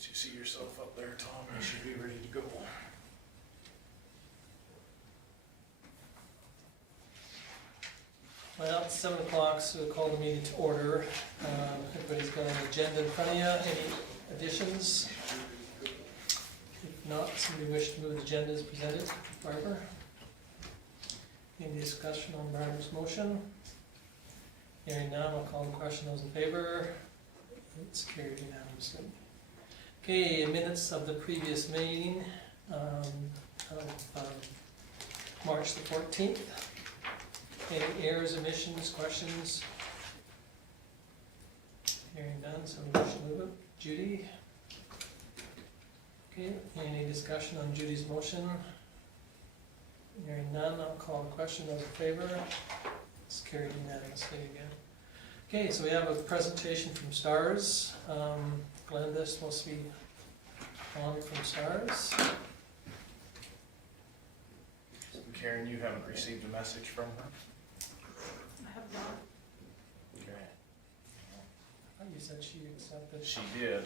As you see yourself up there, Tom, you should be ready to go. Well, it's 7 o'clock, so we'll call the meeting to order. Everybody's got an agenda in front of you. Any additions? If not, somebody wish to move the agenda as presented? Barbara? Any discussion on Barbara's motion? Hearing none, I'll call the question. Those in favor? It's carried unanimously. Okay, minutes of the previous meeting of March the 14th. Any errors, omissions, questions? Hearing none, so we should move it. Judy? Okay, any discussion on Judy's motion? Hearing none, I'll call the question. Those in favor? It's carried unanimously again. Okay, so we have a presentation from STARS. Glenda is supposed to be on from STARS. Karen, you haven't received a message from her? I have not. Okay. I thought you said she accepted. She did,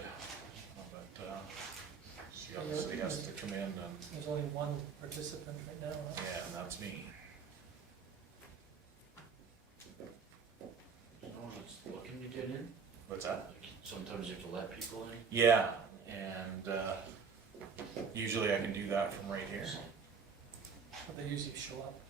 but she obviously has to come in and, There's only one participant right now. Huh? yeah, and that's me. What can you get in? What's that? Like, sometimes you have to let people in. Yeah, and usually I can do that from right here. But they usually show up.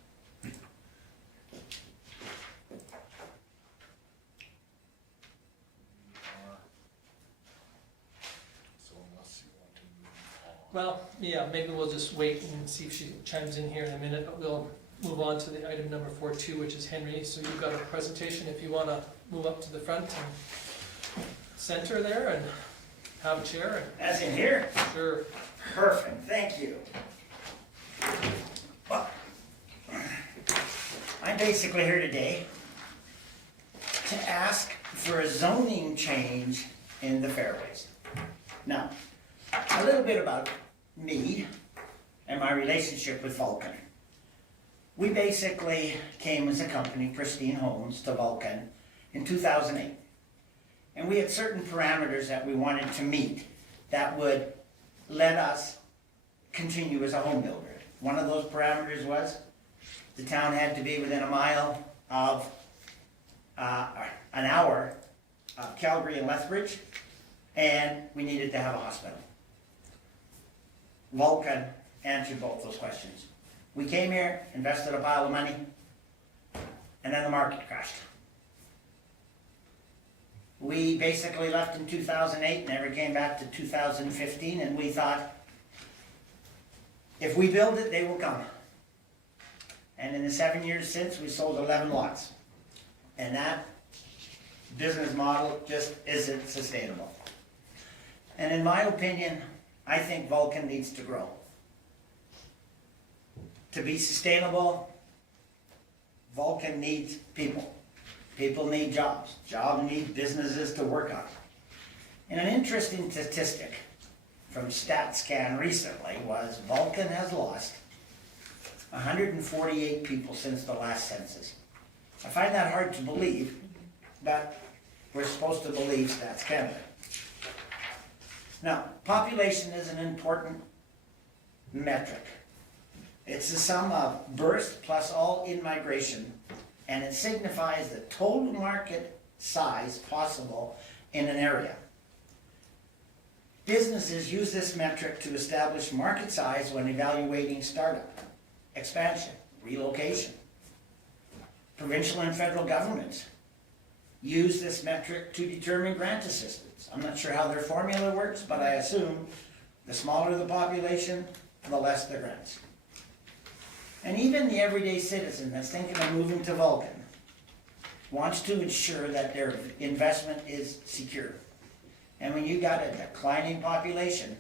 So unless you want to move on. Well, yeah, maybe we'll just wait and see if she chimes in here in a minute, but we'll move on to the item number 4.2, which is Henry. So you've got a presentation if you want to move up to the front and center there and have a chair. As in here? And sure. Perfect, thank you. Well, I'm basically here today to ask for a zoning change in the fairways. Now, a little bit about me and my relationship with Vulcan. We basically came as a company, Pristine Homes, to Vulcan in 2008. And we had certain parameters that we wanted to meet that would let us continue as a home builder. One of those parameters was the town had to be within a mile of an hour of Calgary and Lethbridge, and we needed to have a hospital. Vulcan answered both those questions. We came here, invested a pile of money, and then the market crashed. We basically left in 2008, never came back to 2015, and we thought, if we build it, they will come. And in the 7 years since, we sold 11 lots. And that business model just isn't sustainable. And in my opinion, I think Vulcan needs to grow. To be sustainable, Vulcan needs people. People need jobs. Jobs need businesses to work on. And an interesting statistic from StatScan recently was Vulcan has lost 148 people since the last census. I find that hard to believe, but we're supposed to believe Stats Canada. Now, population is an important metric. It's the sum of births plus all in-migration, and it signifies the total market size possible in an area. Businesses use this metric to establish market size when evaluating startup, expansion, relocation. Provincial and federal governments use this metric to determine grant assistance. I'm not sure how their formula works, but I assume the smaller the population, the less the grants. And even the everyday citizen that's thinking of moving to Vulcan wants to ensure that their investment is secure. And when you got a declining population,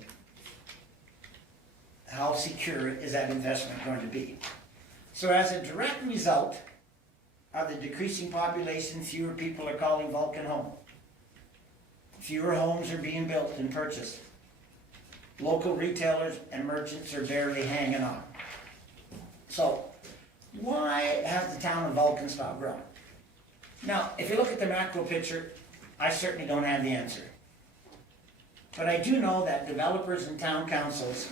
how secure is that investment going to be? So as a direct result of the decreasing population, fewer people are calling Vulcan home. Fewer homes are being built and purchased. Local retailers and merchants are barely hanging on. So, why has the town of Vulcan stopped growing? Now, if you look at the macro picture, I certainly don't have the answer. But I do know that developers and town councils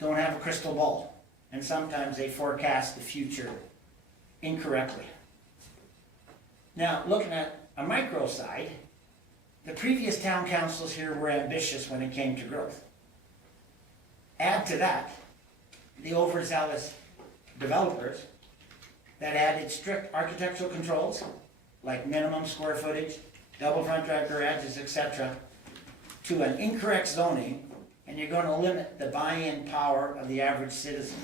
don't have a crystal ball, and sometimes they forecast the future incorrectly. Now, looking at a micro side, the previous town councils here were ambitious when it came to growth. Add to that the overzealous developers that added strict architectural controls, like minimum square footage, double front drive garages, etc., to an incorrect zoning, and you're going to limit the buy-in power of the average citizen.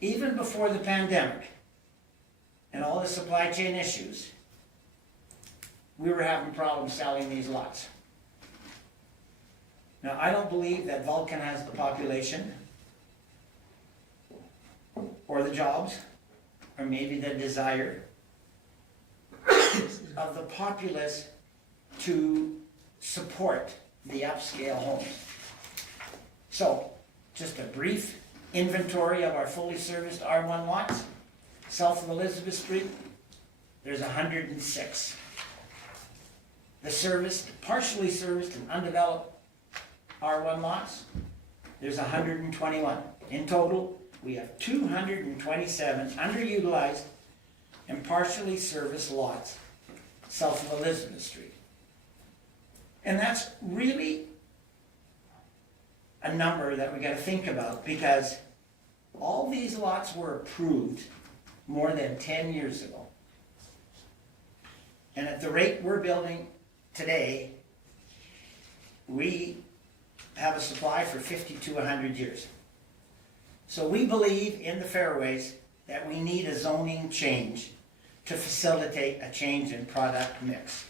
Even before the pandemic and all the supply chain issues, we were having problems selling these lots. Now, I don't believe that Vulcan has the population or the jobs, or maybe the desire of the populace to support the upscale homes. So, just a brief inventory of our fully serviced R1 lots. South of Elizabeth Street, there's 106. The serviced, partially serviced and undeveloped R1 lots, there's 121. In total, we have 227 underutilized and partially serviced lots south of Elizabeth Street. And that's really a number that we got to think about, because all these lots were approved more than 10 years ago. And at the rate we're building today, we have a supply for 50 to 100 years. So we believe in the fairways that we need a zoning change to facilitate a change in product mix.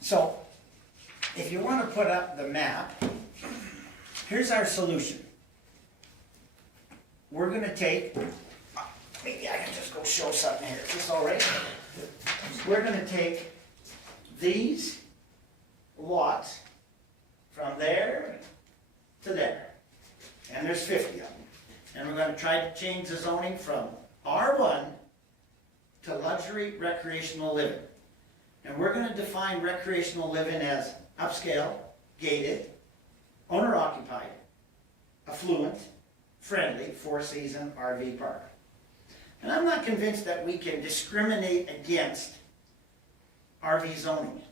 So, if you want to put up the map, here's our solution. We're going to take, maybe I can just go show something here. Is this all right? We're going to take these lots from there to there. And there's 50 of them. And we're going to try to change the zoning from R1 to luxury recreational living. And we're going to define recreational living as upscale, gated, owner-occupied, affluent, friendly, four-season RV park. And I'm not convinced that we can discriminate against RV zoning,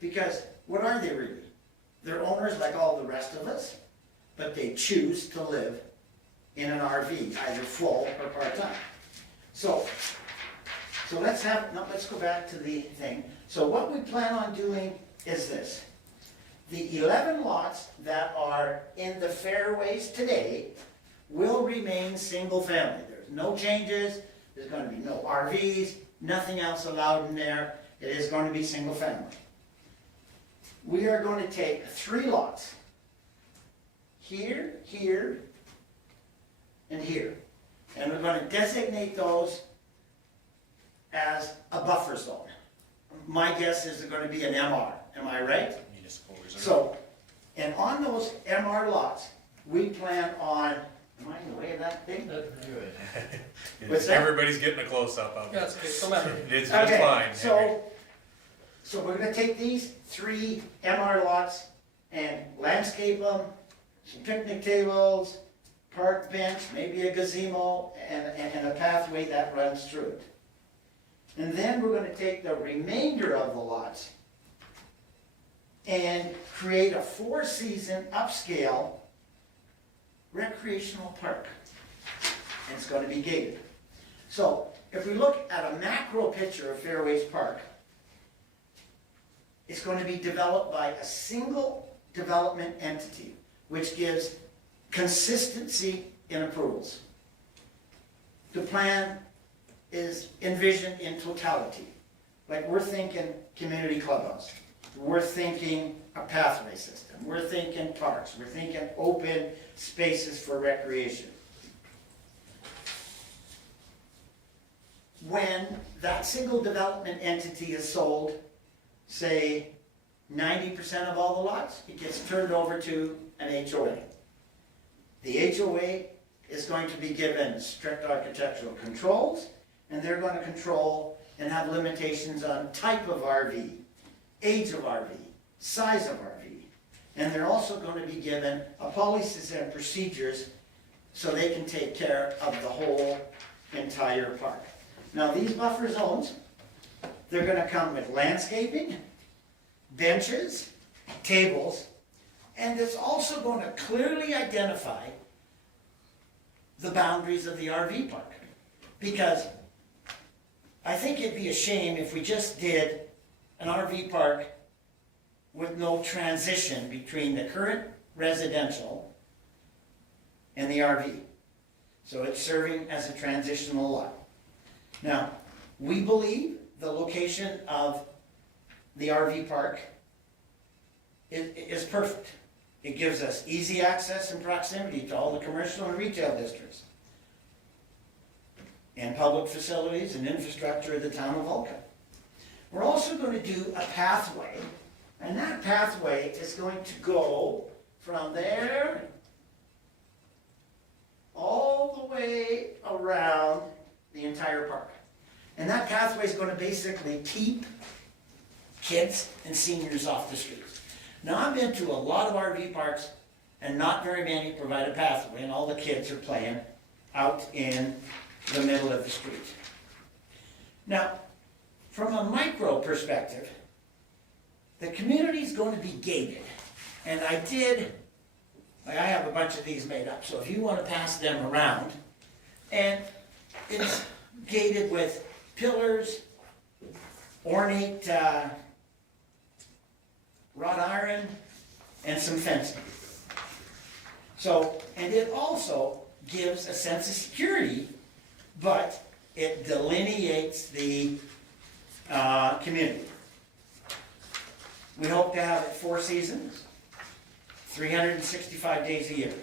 because what are they really? They're owners like all the rest of us, but they choose to live in an RV, either full or part-time. So let's go back to the thing. So what we plan on doing is this. The 11 lots that are in the fairways today will remain single family. There's no changes, there's going to be no RVs, nothing else allowed in there. It is going to be single family. We are going to take 3 lots, here, here, and here. And we're going to designate those as a buffer zone. My guess is they're going to be an MR, am I right? Municipal reserve. So, and on those MR lots, we plan on, am I in the way of that thing? What's that? Everybody's getting a close-up of it. Yeah, it's okay, so matter. It's Okay, fine. so we're gonna take these 3 MR lots and landscape them, some picnic tables, park bench, maybe a gazebo, and a pathway that runs through it. And then we're gonna take the remainder of the lots and create a 4-season upscale recreational park. And it's gonna be gated. So, if we look at a macro picture of Fairways Park, it's going to be developed by a single development entity, which gives consistency in approvals. The plan is envisioned in totality. Like, we're thinking community clubhouse, we're thinking a pathway system, we're thinking parks, we're thinking open spaces for recreation. When that single development entity is sold, say 90% of all the lots, it gets turned over to an HOA. The HOA is going to be given strict architectural controls, and they're going to control and have limitations on type of RV, age of RV, size of RV. And they're also going to be given a policies and procedures so they can take care of the whole entire park. Now, these buffer zones, they're going to come with landscaping, benches, tables, and it's also going to clearly identify the boundaries of the RV park. Because I think it'd be a shame if we just did an RV park with no transition between the current residential and the RV. So it's serving as a transitional lot. Now, we believe the location of the RV park is perfect. It gives us easy access and proximity to all the commercial and retail districts and public facilities and infrastructure of the town of Vulcan. We're also going to do a pathway, and that pathway is going to go from there all the way around the entire park. And that pathway is going to basically keep kids and seniors off the streets. Now, I've been to a lot of RV parks, and not very many provide a pathway, and all the kids are playing out in the middle of the street. Now, from a micro perspective, the community is going to be gated. And I have a bunch of these made up, so if you want to pass them around, and it's gated with pillars, ornate wrought iron, and some fencing. So, and it also gives a sense of security, but it delineates the community. We hope to have it 4 seasons, 365 days a year.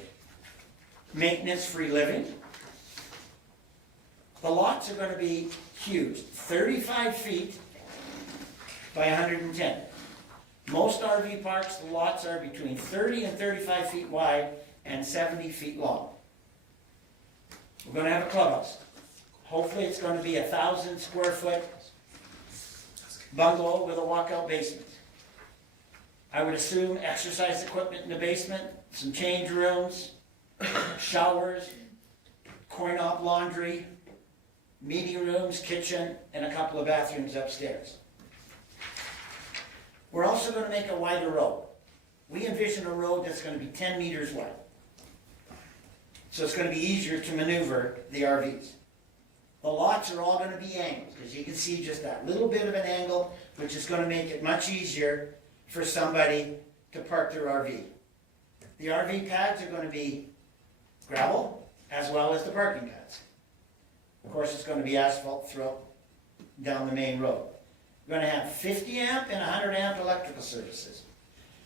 Maintenance-free living. The lots are going to be huge, 35 feet by 110. Most RV parks, the lots are between 30 and 35 feet wide and 70 feet long. We're going to have a clubhouse. Hopefully it's going to be 1,000 square foot bungalow with a walkout basement. I would assume exercise equipment in the basement, some change rooms, showers, coin-op laundry, meeting rooms, kitchen, and a couple of bathrooms upstairs. We're also going to make a wider road. We envision a road that's going to be 10 meters wide. So it's going to be easier to maneuver the RVs. The lots are all going to be angled, because you can see just that little bit of an angle, which is going to make it much easier for somebody to park their RV. The RV pads are going to be gravel, as well as the parking pads. Of course, it's going to be asphalt throughout down the main road. We're going to have 50 amp and 100 amp electrical services.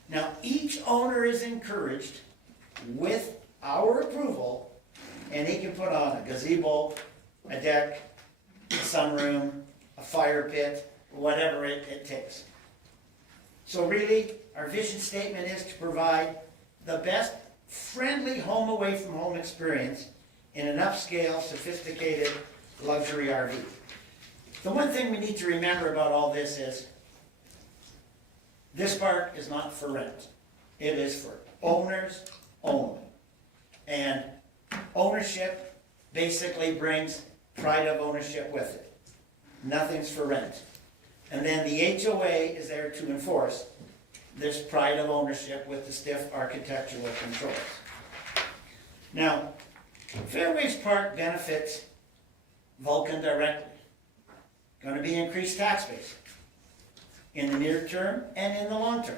Now, each owner is encouraged, with our approval, and he can put on a gazebo, a deck, a sunroom, a fire pit, whatever it takes. So really, our vision statement is to provide the best friendly home away from home experience in an upscale, sophisticated luxury RV. The one thing we need to remember about all this is, this park is not for rent. It is for owners only. And ownership basically brings pride of ownership with it. Nothing's for rent. And then the HOA is there to enforce this pride of ownership with the stiff architectural controls. Now, Fairways Park benefits Vulcan directly. Going to be increased tax base in the near term and in the long term.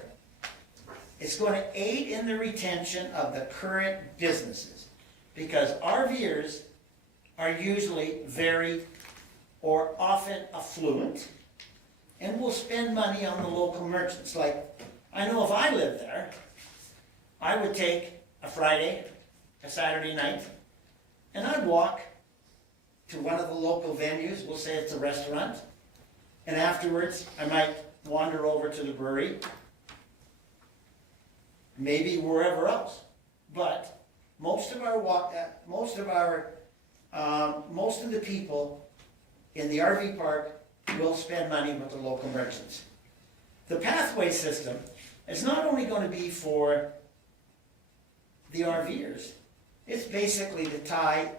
It's going to aid in the retention of the current businesses, because RVers are usually very or often affluent and will spend money on the local merchants. Like, I know if I lived there, I would take a Friday, a Saturday night, and I'd walk to one of the local venues, we'll say it's a restaurant, and afterwards I might wander over to the brewery, maybe wherever else. But most of the people in the RV park will spend money with the local merchants. The pathway system It's not only gonna be for the RVers, it's basically to tie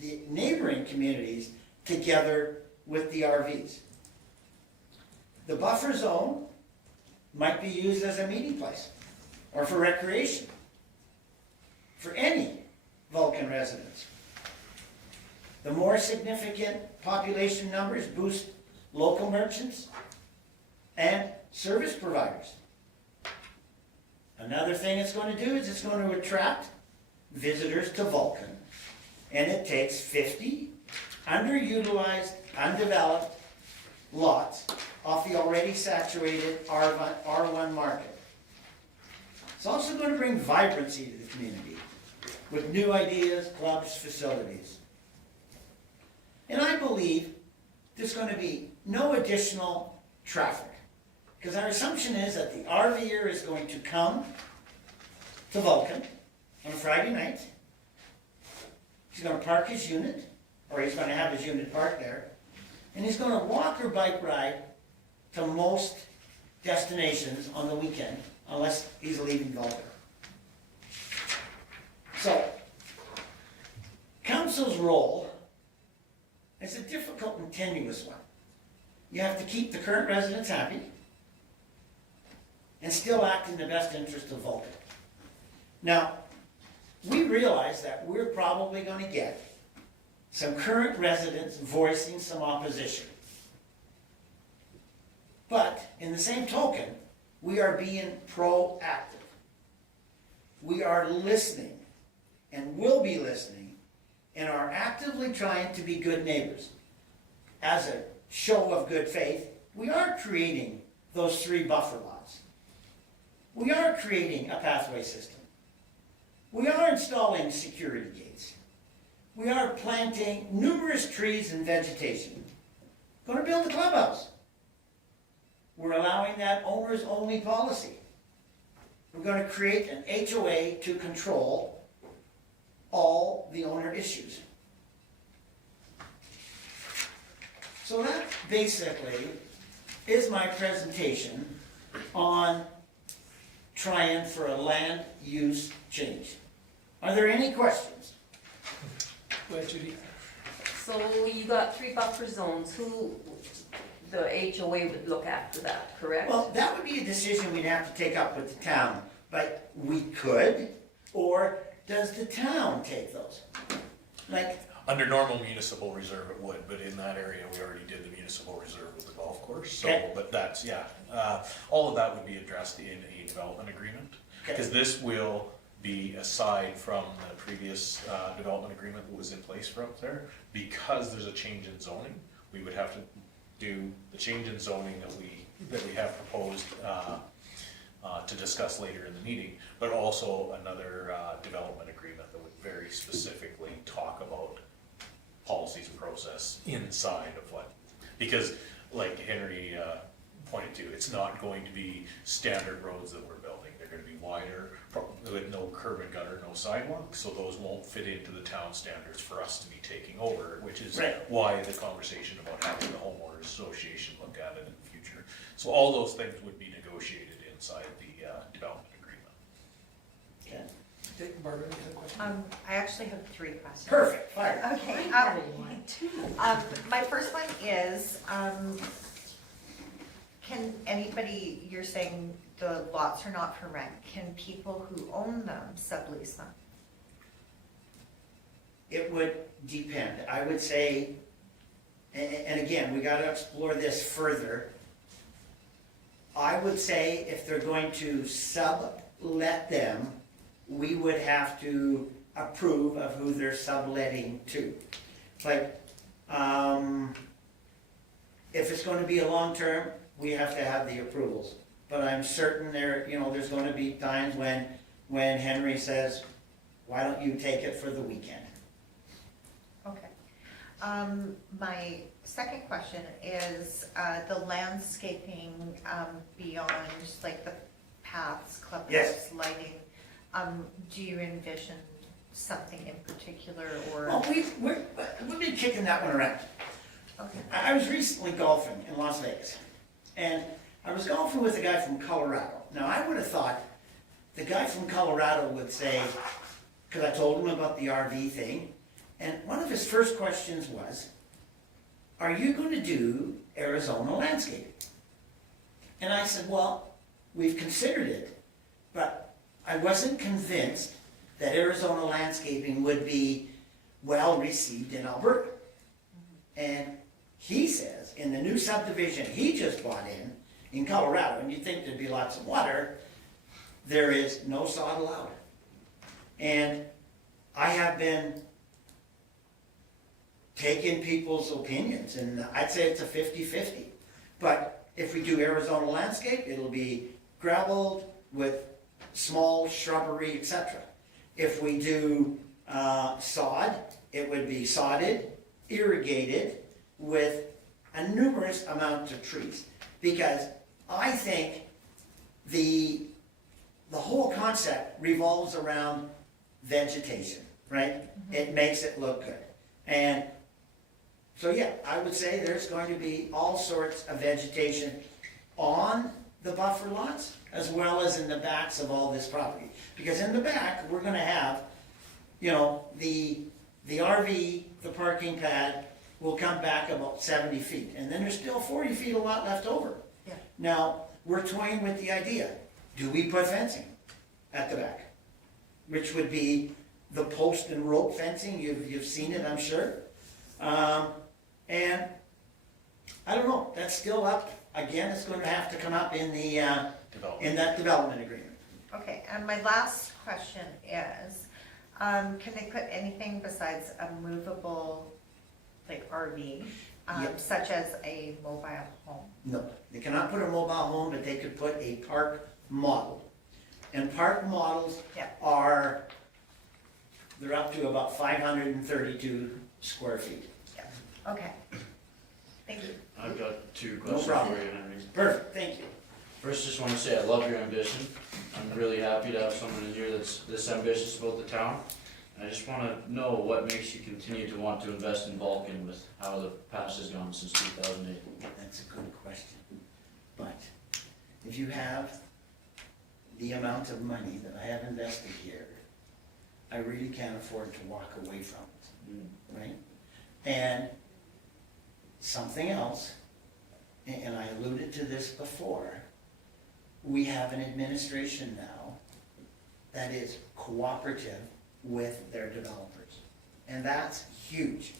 the neighboring communities together with the RVs. The buffer zone might be used as a meeting place or for recreation for any Vulcan residents. The more significant population numbers boost local merchants and service providers. Another thing it's going to do is it's going to attract visitors to Vulcan. And it takes 50 underutilized, undeveloped lots off the already saturated R1 market. It's also going to bring vibrancy to the community with new ideas, clubs, facilities. And I believe there's going to be no additional traffic. Because our assumption is that the RVer is going to come to Vulcan on a Friday night. He's going to park his unit, or he's going to have his unit parked there. And he's going to walk or bike ride to most destinations on the weekend, unless he's leaving Vulcan. So, council's role is a difficult and tenuous one. You have to keep the current residents happy and still act in the best interest of Vulcan. Now, we realize that we're probably going to get some current residents voicing some opposition. But, in the same token, we are being proactive. We are listening, and will be listening, and are actively trying to be good neighbors. As a show of good faith, we are creating those 3 buffer lots. We are creating a pathway system. We are installing security gates. We are planting numerous trees and vegetation. Going to build a clubhouse. We're allowing that owners only policy. We're going to create an HOA to control all the owner issues. So that basically is my presentation on trying for a land use change. Are there any questions? Go ahead, Judy. So you got 3 buffer zones, who, the HOA would look after that, correct? Well, that would be a decision we'd have to take up with the town, but we could, or does the town take those? Like, Under normal municipal reserve it would, but in that area, we already did the municipal reserve with the golf course, so, Okay. but that's, yeah. All of that would be addressed in a development agreement, because this will be aside from the previous development agreement that was in place for up there. Because there's a change in zoning, we would have to do the change in zoning that we have proposed to discuss later in the meeting, but also another development agreement that would very specifically talk about policies and process inside of what, because like Henry pointed to, it's not going to be standard roads that we're building. They're gonna be wider, with no curb and gutter, no sidewalk, so those won't fit into the town standards for us to be taking over, which is Right. why the conversation about having the homeowners association look at it in the future. So all those things would be negotiated inside the development agreement. okay, Okay, Barbara, you had a question? I actually have 3 questions. perfect, fire. Okay, Too. my first one is, can anybody, you're saying the lots are not for rent, can people who own them sublease them? It would depend. I would say, and again, we gotta explore this further. I would say if they're going to sublet them, we would have to approve of who they're subletting to. It's like, if it's gonna be a long-term, we have to have the approvals. But I'm certain there's gonna be times when Henry says, why don't you take it for the weekend? Okay. My second question is, the landscaping, beyond just like the paths, clubhouse, Yes. lighting, do you envision something in particular, or? Well, we've been kicking that one around. Okay. I was recently golfing in Las Vegas, and I was golfing with a guy from Colorado. Now, I would have thought the guy from Colorado would say, because I told him about the RV thing, and one of his first questions was, are you going to do Arizona landscaping? And I said, well, we've considered it, but I wasn't convinced that Arizona landscaping would be well received in Alberta. And he says, in the new subdivision he just bought in Colorado, and you'd think there'd be lots of water, there is no sod allowed. And I have been taking people's opinions, and I'd say it's a 50-50. But if we do Arizona landscape, it'll be gravelled with small shrubbery, etc. If we do sod, it would be sodded, irrigated with a numerous amount of trees. Because I think the whole concept revolves around vegetation, right? It makes it look good. And so yeah, I would say there's going to be all sorts of vegetation on the buffer lots as well as in the backs of all this property. Because in the back, we're gonna have, you know, the RV, the parking pad will come back about 70 feet. And then there's still 40 feet a lot left over. Yeah. Now, we're toying with the idea, do we put fencing at the back? Which would be the post and rope fencing, you've seen it, I'm sure. And I don't know, that's still up. Again, it's going to have to come up in the in that development agreement. Okay, and my last question is, can they put anything besides a movable, like RV, Yep. such as a mobile home? No, they cannot put a mobile home, but they could put a park model. And park models Yep. are, they're up to about 532 square feet. Yeah, okay. Thank you. I've got two questions problem. for you, Henry. Perfect, thank you. First, just wanna say I love your ambition. I'm really happy to have someone in here that's this ambitious about the town. I just wanna know what makes you continue to want to invest in Vulcan with how the past has gone since 2008. That's a good question. But if you have the amount of money that I have invested here, I really can't afford to walk away from it, right? And something else, and I alluded to this before, we have an administration now that is cooperative with their developers. And that's huge,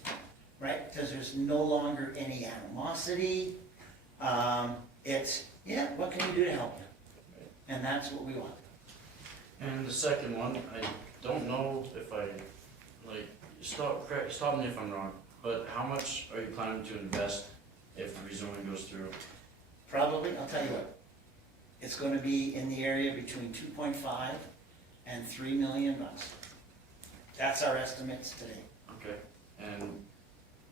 right? Because there's no longer any animosity. It's, yeah, what can we do to help you? And that's what we want. And the second one, I don't know if I, like, stop me if I'm wrong, but how much are you planning to invest if the rezoning goes through? Probably, I'll tell you what, it's gonna be in the area between 2.5 and 3 million bucks. That's our estimates today. Okay, and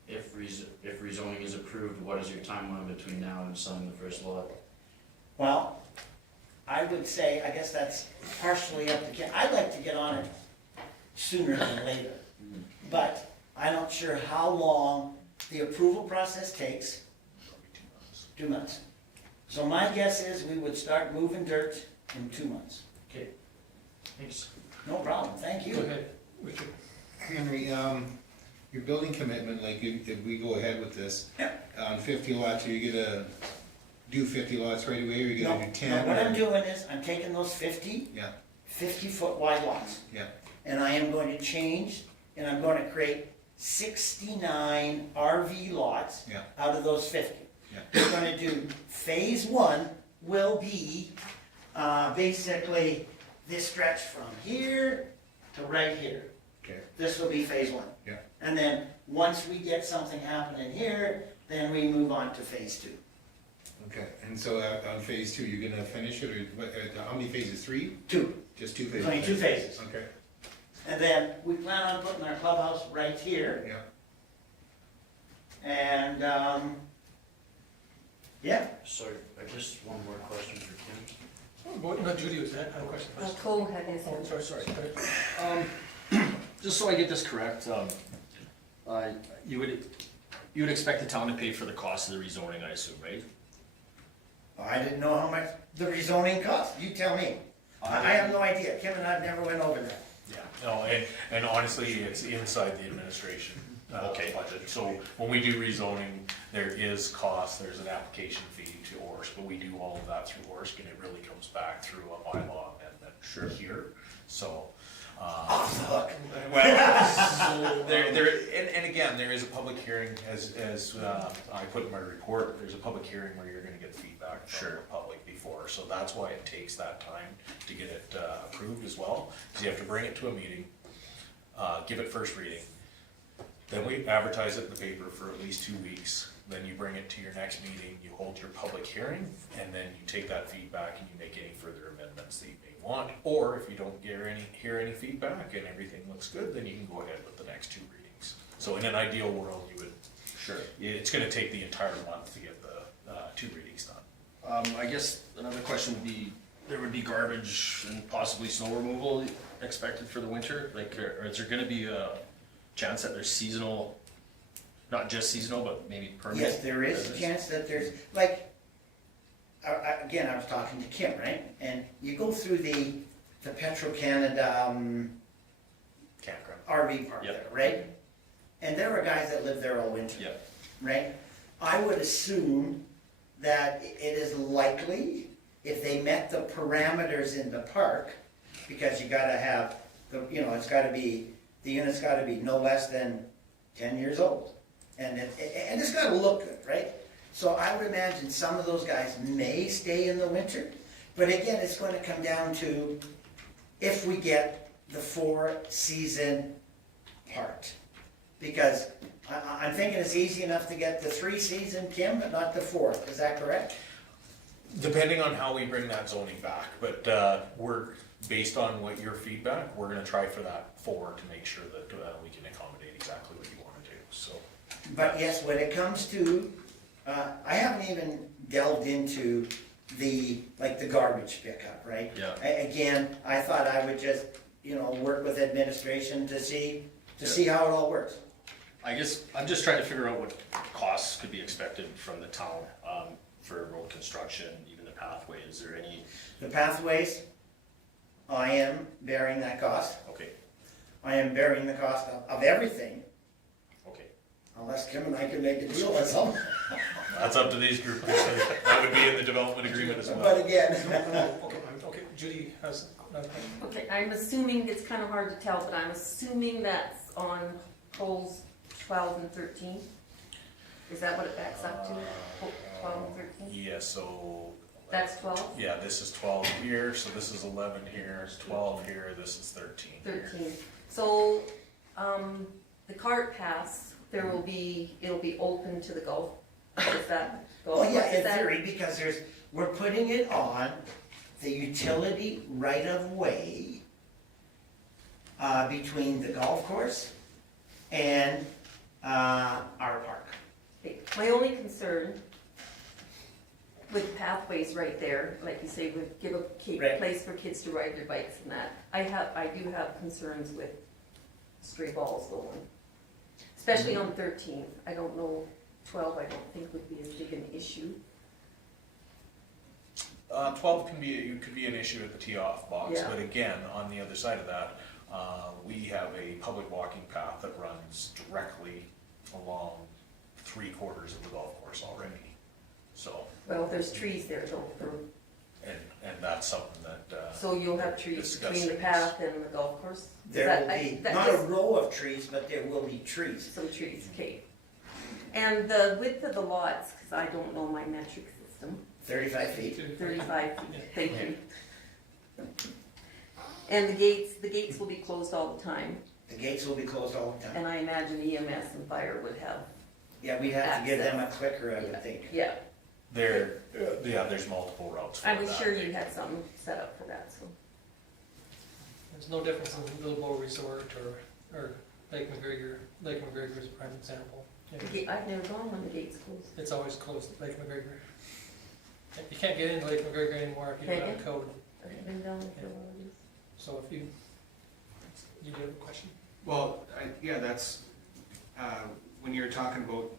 if rezoning is approved, what is your timeline between now and selling the first lot? Well, I would say, I guess that's partially up to Ken. I'd like to get on it sooner than later. But I'm not sure how long the approval process takes. 2 months. So my guess is we would start moving dirt in 2 months. Okay, thanks. No problem, thank Go you. ahead, Richard. Henry, your building commitment, like if we go ahead with this, on 50 lots, are you gonna do 50 lots right away, or are you No, gonna do 10? no, what or- I'm doing is, I'm taking those 50 Yeah, 50-foot wide lots. yeah, And I am going to change, and I'm going to create 69 RV lots yeah, out of those 50. yeah, We're gonna do, phase 1 will be, basically this stretch from here to right here. okay, This will be phase 1. yeah, And then, once we get something happening here, then we move on to phase 2. okay. And so on phase 2, you're gonna finish it, or what, how many phases, 3? 2, Just 2 there's phases? only 2 phases. Okay, And then, we plan on putting our clubhouse right here, yeah. and, yeah. Sorry, I guess one more question for Kim. No, Judy was that, had a question first. Cole had his Oh, hand. sorry. Go ahead. Just so I get this correct, you would expect the town to pay for the cost of the rezoning, I assume, right? I didn't know how much the rezoning cost, you tell me. I have no idea, Kim and I never went over that. Yeah, no, and honestly, it's inside the administration budget. So when we do rezoning, there is cost, there's an application fee to ORSC, but we do all of that through ORSC, and it really comes back through a bylaw amendment here. So, Off the hook. well, and again, there is a public hearing, as I put in my report, there's a public hearing where you're gonna get feedback from the public before, so that's why it takes that time to get it approved as well, because you have to bring it to a meeting, give it first reading, then we advertise it in the paper for at least 2 weeks, then you bring it to your next meeting, you hold your public hearing, and then you take that feedback and you make any further amendments that you may want, or if you don't hear any feedback and everything looks good, then you can go ahead with the next 2 readings. So in an ideal world, you would, it's gonna take the entire month to get the 2 readings done. I guess another question would be, there would be garbage and possibly snow removal expected for the winter? Like, or is there gonna be a chance that there's seasonal, not just seasonal, but maybe permanent? Yes, there is a chance that there's, like, again, I was talking to Kim, right? And you go through the Petro-Canada Campground. RV park there, Yep. right? And there are guys that live there all winter, Yeah, right? I would assume that it is likely, if they met the parameters in the park, because you gotta have, it's gotta be, the unit's gotta be no less than 10 years old. And it's gotta look good, right? So I would imagine some of those guys may stay in the winter, but again, it's gonna come down to if we get the 4-season part. Because I'm thinking it's easy enough to get the 3-season, Kim, but not the 4, is that correct? Depending on how we bring that zoning back, but we're, based on what your feedback, we're gonna try for that 4 to make sure that we can accommodate exactly what you wanna do, so. But yes, when it comes to, I haven't even delved into the garbage pickup, right? Yeah. Again, I thought I would just, work with administration to see how it all works. I guess I'm just trying to figure out what costs could be expected from the town, for road construction, even the pathway. Is there any? The pathways, I am bearing that cost. Okay, I am bearing the cost of everything, okay. unless Kim and I can make a deal with them. That's up to these groups, that would be in the development agreement as well. But again, Okay, Judy has another question. Okay, I'm assuming, it's kind of hard to tell, but I'm assuming that's on poles 12 and 13? Is that what it backs up to, 12 and 13? Yeah, so. That's 12? Yeah, this is 12 here, so this is 11 here, 12 here, this is 13 here. 13. So, the cart pass, it'll be open to the Gulf. Is that Gulf? well, yeah, Is in that- theory, because we're putting it on the utility right-of-way between the golf course and our park. My only concern with pathways right there, like you say, would give a Right. place for kids to ride their bikes and that. I do have concerns with stray balls going, especially on 13. I don't know, 12 I don't think would be as big an issue. 12 could be an issue at the tee-off box, Yeah. but again, on the other side of that, we have a public walking path that runs directly along 3/4 of the golf course already. So, Well, there's trees there though, and that's something that, so you'll have trees between the path and the golf course? There That- will be, that not a just- row of trees, but there will be trees. Some trees, okay. And the width of the lots, because I don't know my metric system, 35 feet. 35 feet, thank you. And the gates will be closed all the time, The gates will be closed all the time. and I imagine EMS and fire would have, Yeah, we'd have to give them a clicker, I would think. yeah. there's multiple routes for I that. was sure you had something set up for that, so. There's no difference in Bilbo Resort or Lake McGregor. Lake McGregor is a prime example. Yeah. I've never gone when the gate's closed. It's always closed at Lake McGregor. You can't get into Lake McGregor anymore if you don't have a code. I've been down there for a while. So if you do have a question? Well, that's, when you're talking about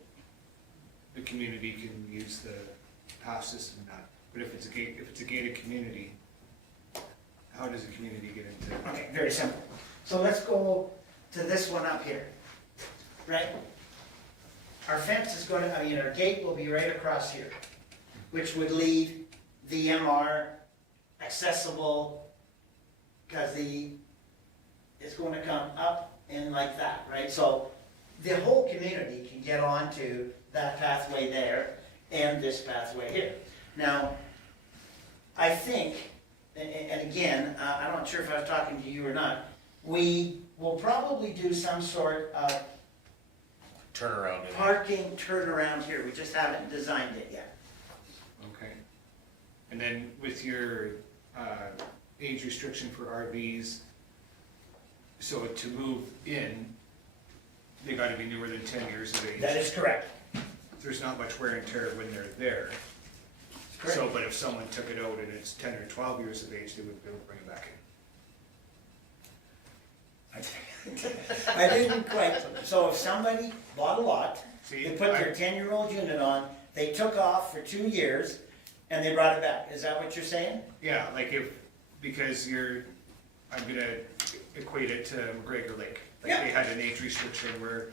the community can use the pass system, But if it's a gated community, how does a community get into? Okay, very simple. So let's go to this one up here, right? Our fence is gonna, I mean, our gate will be right across here, which would leave the MR accessible, because it's gonna come up and like that, right? So the whole community can get onto that pathway there and this pathway here. Now, I think, and again, I'm not sure if I was talking to you or not, we will probably do some sort of Turnaround in. parking turnaround here. We just haven't designed it yet. Okay. And then with your age restriction for RVs, so to move in, they gotta be newer than 10 years of age. That is correct. There's not much wear and tear when they're there. Correct. So, but if someone took it out and it's 10 or 12 years of age, they would be able to bring it back in. I didn't quite, so if somebody bought a lot, See, they put their 10-year-old unit on, they took off for 2 years, and they brought it back. Is that what you're saying? Yeah, like because I'm gonna equate it to McGregor Lake. Like Yeah. they had an age restriction where,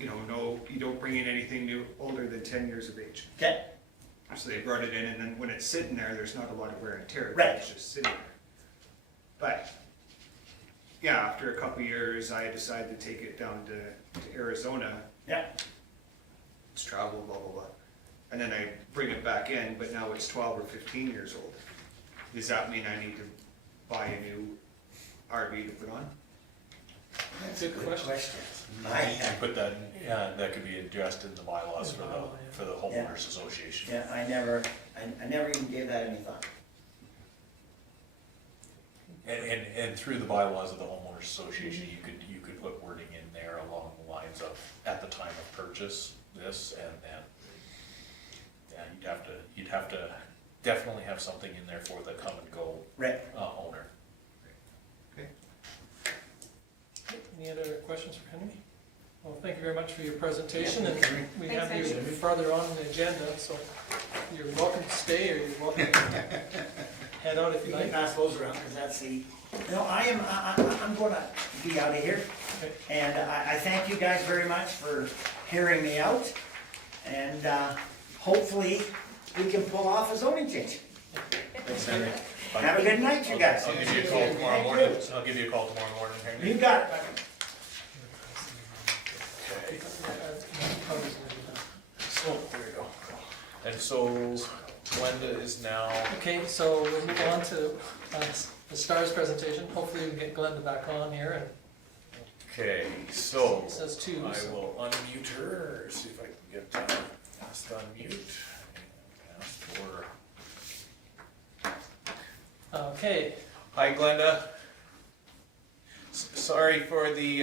no, you don't bring in anything new, older than 10 years of age. Okay, So they brought it in, and then when it's sitting there, there's not a lot of wear and tear. Right. It's just sitting there. But, yeah, after a couple of years, I decided to take it down to Arizona. yeah. It's travel, blah, blah, blah. And then I bring it back in, but now it's 12 or 15 years old. Does that mean I need to buy a new RV to put on? That's Good question. And put that, yeah, that could be addressed in the bylaws for Yeah. the homeowners association. Yeah, I never even gave that any thought. And through the bylaws of the homeowners association, you could put wording in there along the lines of, at the time of purchase, this, and yeah, you'd have to definitely have something in there for the come and go Right. owner. Any other questions for Henry? Well, thank you very much for your presentation, and we Thanks, have you Henry. further on the agenda, so you're welcome to stay, or you're welcome to head out if You you can like. pass those around, because that's the, I'm gonna be out of here. Okay. And I thank you guys very much for hearing me out. And hopefully, we can pull off a zoning change. Thanks, Henry. Have a good night, you guys. I'll give you a call tomorrow morning. I'll give you a call tomorrow morning, Henry. You got it. So, there you go. And so Glenda is now, Okay, so we'll move on to the STARS presentation. Hopefully we can get Glenda back on here, and okay, so it says two. I so- will unmute her, see if I can get past unmute. And ask for. Okay, Hi Glenda. Sorry for the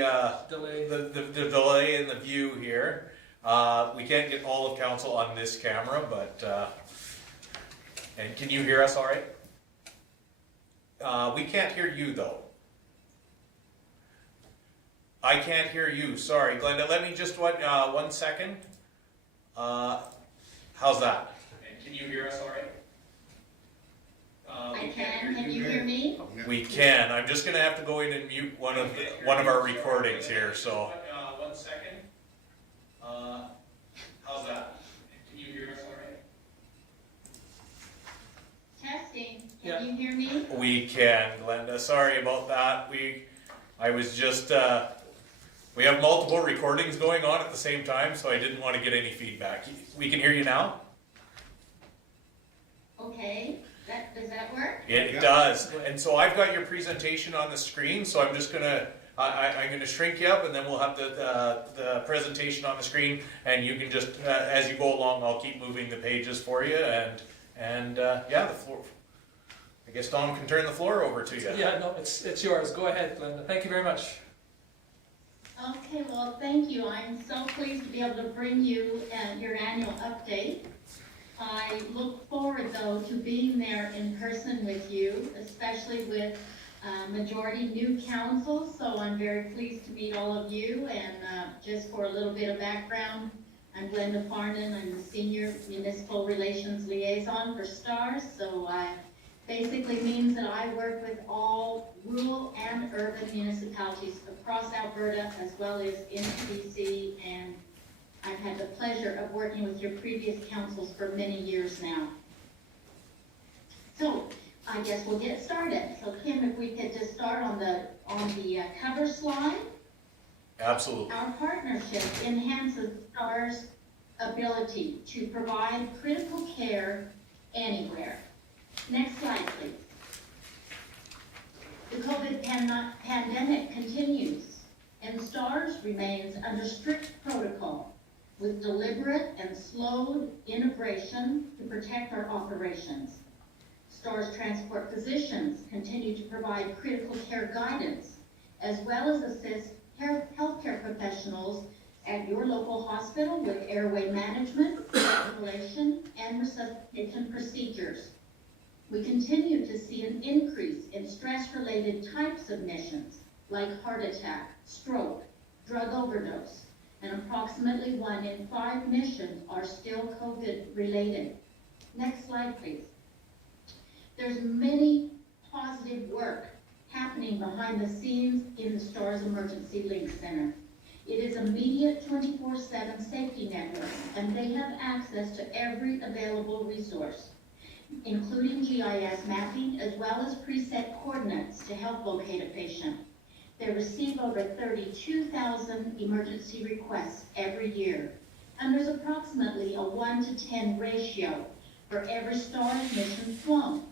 delay. the delay in the view here. We can't get all of council on this camera, but, and can you hear us all right? We can't hear you though. I can't hear you, sorry, Glenda, let me just, one second. How's that? And can you hear us all right? I can you hear me? We can, I'm just gonna have to go in and mute one of our recordings here, so. One second. How's that? Can you hear us all right? Testing, Yeah. can you hear me? We can, Glenda, sorry about that, I was just, we have multiple recordings going on at the same time, so I didn't wanna get any feedback. We can hear you now? Okay, does that work? It does, and so I've got your presentation on the screen, so I'm just gonna, I'm gonna shrink you up, and then we'll have the presentation on the screen, and you can just, as you go along, I'll keep moving the pages for you, and yeah, the floor, I guess Don can turn the floor over to you. Yeah, no, it's yours. Go ahead, Glenda. Thank you very much. Okay, well, thank you. I'm so pleased to be able to bring you your annual update. I look forward, though, to being there in person with you, especially with majority new council, so I'm very pleased to meet all of you, and just for a little bit of background, I'm Glenda Farnden. I'm the Senior Municipal Relations Liaison for STARS, so basically means that I work with all rural and urban municipalities across Alberta as well as in BC, and I've had the pleasure of working with your previous councils for many years now. So I guess we'll get started. So Kim, if we could just start on the cover slide. Absolutely. Our partnership enhances STAR's ability to provide critical care anywhere. Next slide, please. The COVID pandemic continues, and STARS remains under strict protocol with deliberate and slowed integration to protect our operations. STARS transport physicians continue to provide critical care guidance, as well as assist healthcare professionals at your local hospital with airway management, ventilation, and resuscitation procedures. We continue to see an increase in stress-related types of missions, like heart attack, stroke, drug overdose, and approximately 1 in 5 missions are still COVID-related. Next slide, please. There's many positive work happening behind the scenes in the STARS Emergency Link Center. It is a immediate 24/7 safety network, and they have access to every available resource, including GIS mapping, as well as preset coordinates to help locate a patient. They receive over 32,000 emergency requests every year, and there's approximately a 1-to-10 ratio for every STARS mission flown.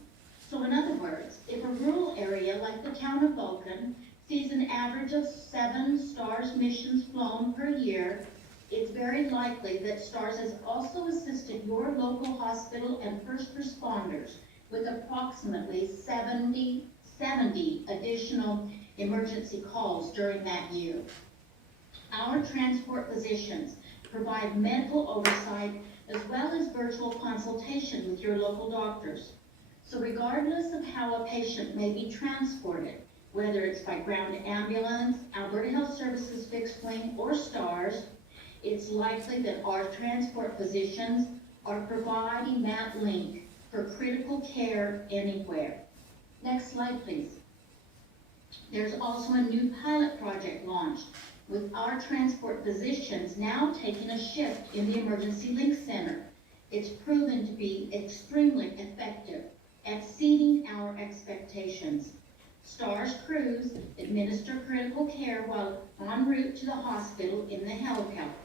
So in other words, if a rural area like the town of Vulcan sees an average of 7 STARS missions flown per year, it's very likely that STARS has also assisted your local hospital and first responders with approximately 70 additional emergency calls during that year. Our transport physicians provide medical oversight as well as virtual consultation with your local doctors. So regardless of how a patient may be transported, whether it's by ground ambulance, Alberta Health Services fixed wing, or STARS, it's likely that our transport physicians are providing that link for critical care anywhere. Next slide, please. There's also a new pilot project launched with our transport physicians now taking a shift in the Emergency Link Center. It's proven to be extremely effective, exceeding our expectations. STARS crews administer critical care while en route to the hospital in the helicopter.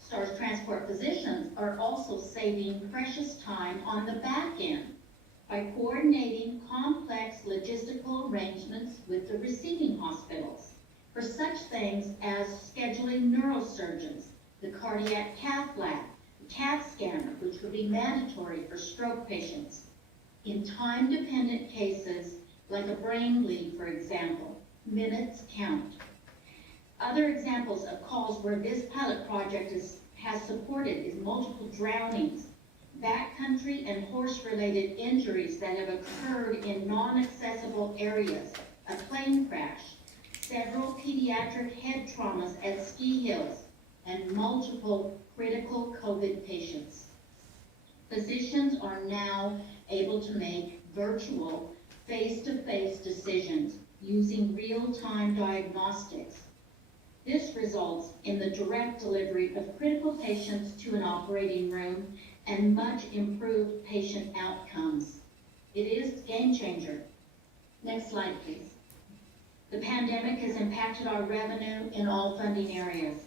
STARS transport physicians are also saving precious time on the back end by coordinating complex logistical arrangements with the receiving hospitals for such things as scheduling neurosurgeons, the cardiac cath lab, the CAT scanner, which would be mandatory for stroke patients. In time-dependent cases, like a brain bleed, for example, minutes count. Other examples of calls where this pilot project has supported is multiple drownings, backcountry and horse-related injuries that have occurred in non-accessible areas, a plane crash, several pediatric head traumas at ski hills, and multiple critical COVID patients. Physicians are now able to make virtual, face-to-face decisions using real-time diagnostics. This results in the direct delivery of critical patients to an operating room and much improved patient outcomes. It is a game changer. Next slide, please. The pandemic has impacted our revenue in all funding areas.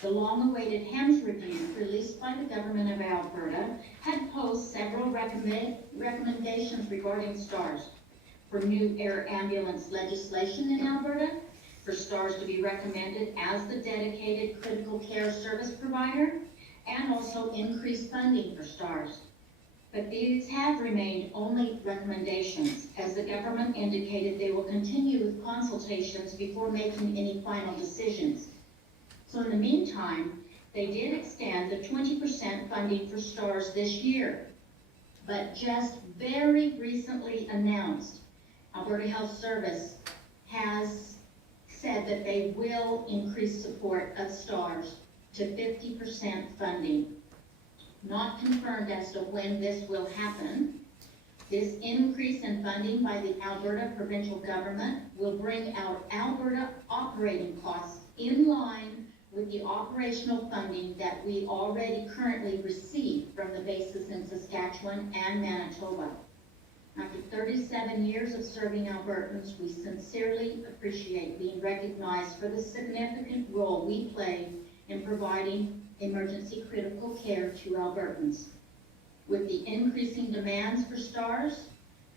The long-awaited HEMS review released by the government of Alberta had posed several recommendations regarding STARS for new air ambulance legislation in Alberta, for STARS to be recommended as the dedicated critical care service provider, and also increased funding for STARS. But these have remained only recommendations, as the government indicated they will continue with consultations before making any final decisions. So in the meantime, they did extend the 20% funding for STARS this year, but just very recently announced, Alberta Health Service has said that they will increase support of STARS to 50% funding. Not confirmed as to when this will happen. This increase in funding by the Alberta provincial government will bring our Alberta operating costs in line with the operational funding that we already currently receive from the bases in Saskatchewan and Manitoba. After 37 years of serving Albertans, we sincerely appreciate being recognized for the significant role we play in providing emergency critical care to Albertans. With the increasing demands for STARS,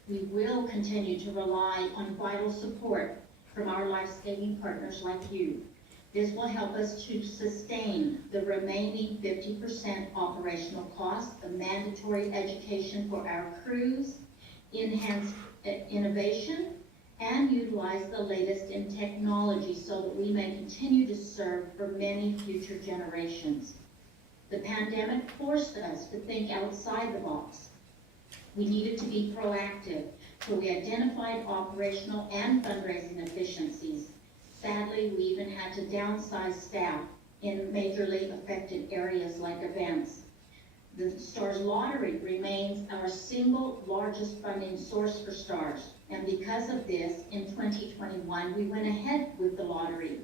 we will continue to rely on vital support from our life-saving partners like you. This will help us to sustain the remaining 50% operational costs of mandatory education for our crews, enhance innovation, and utilize the latest in technology so that we may continue to serve for many future generations. The pandemic forced us to think outside the box. We needed to be proactive, so we identified operational and fundraising efficiencies. Sadly, we even had to downsize staff in majorly affected areas like events. The STARS lottery remains our single largest funding source for STARS, and because of this, in 2021, we went ahead with the lottery,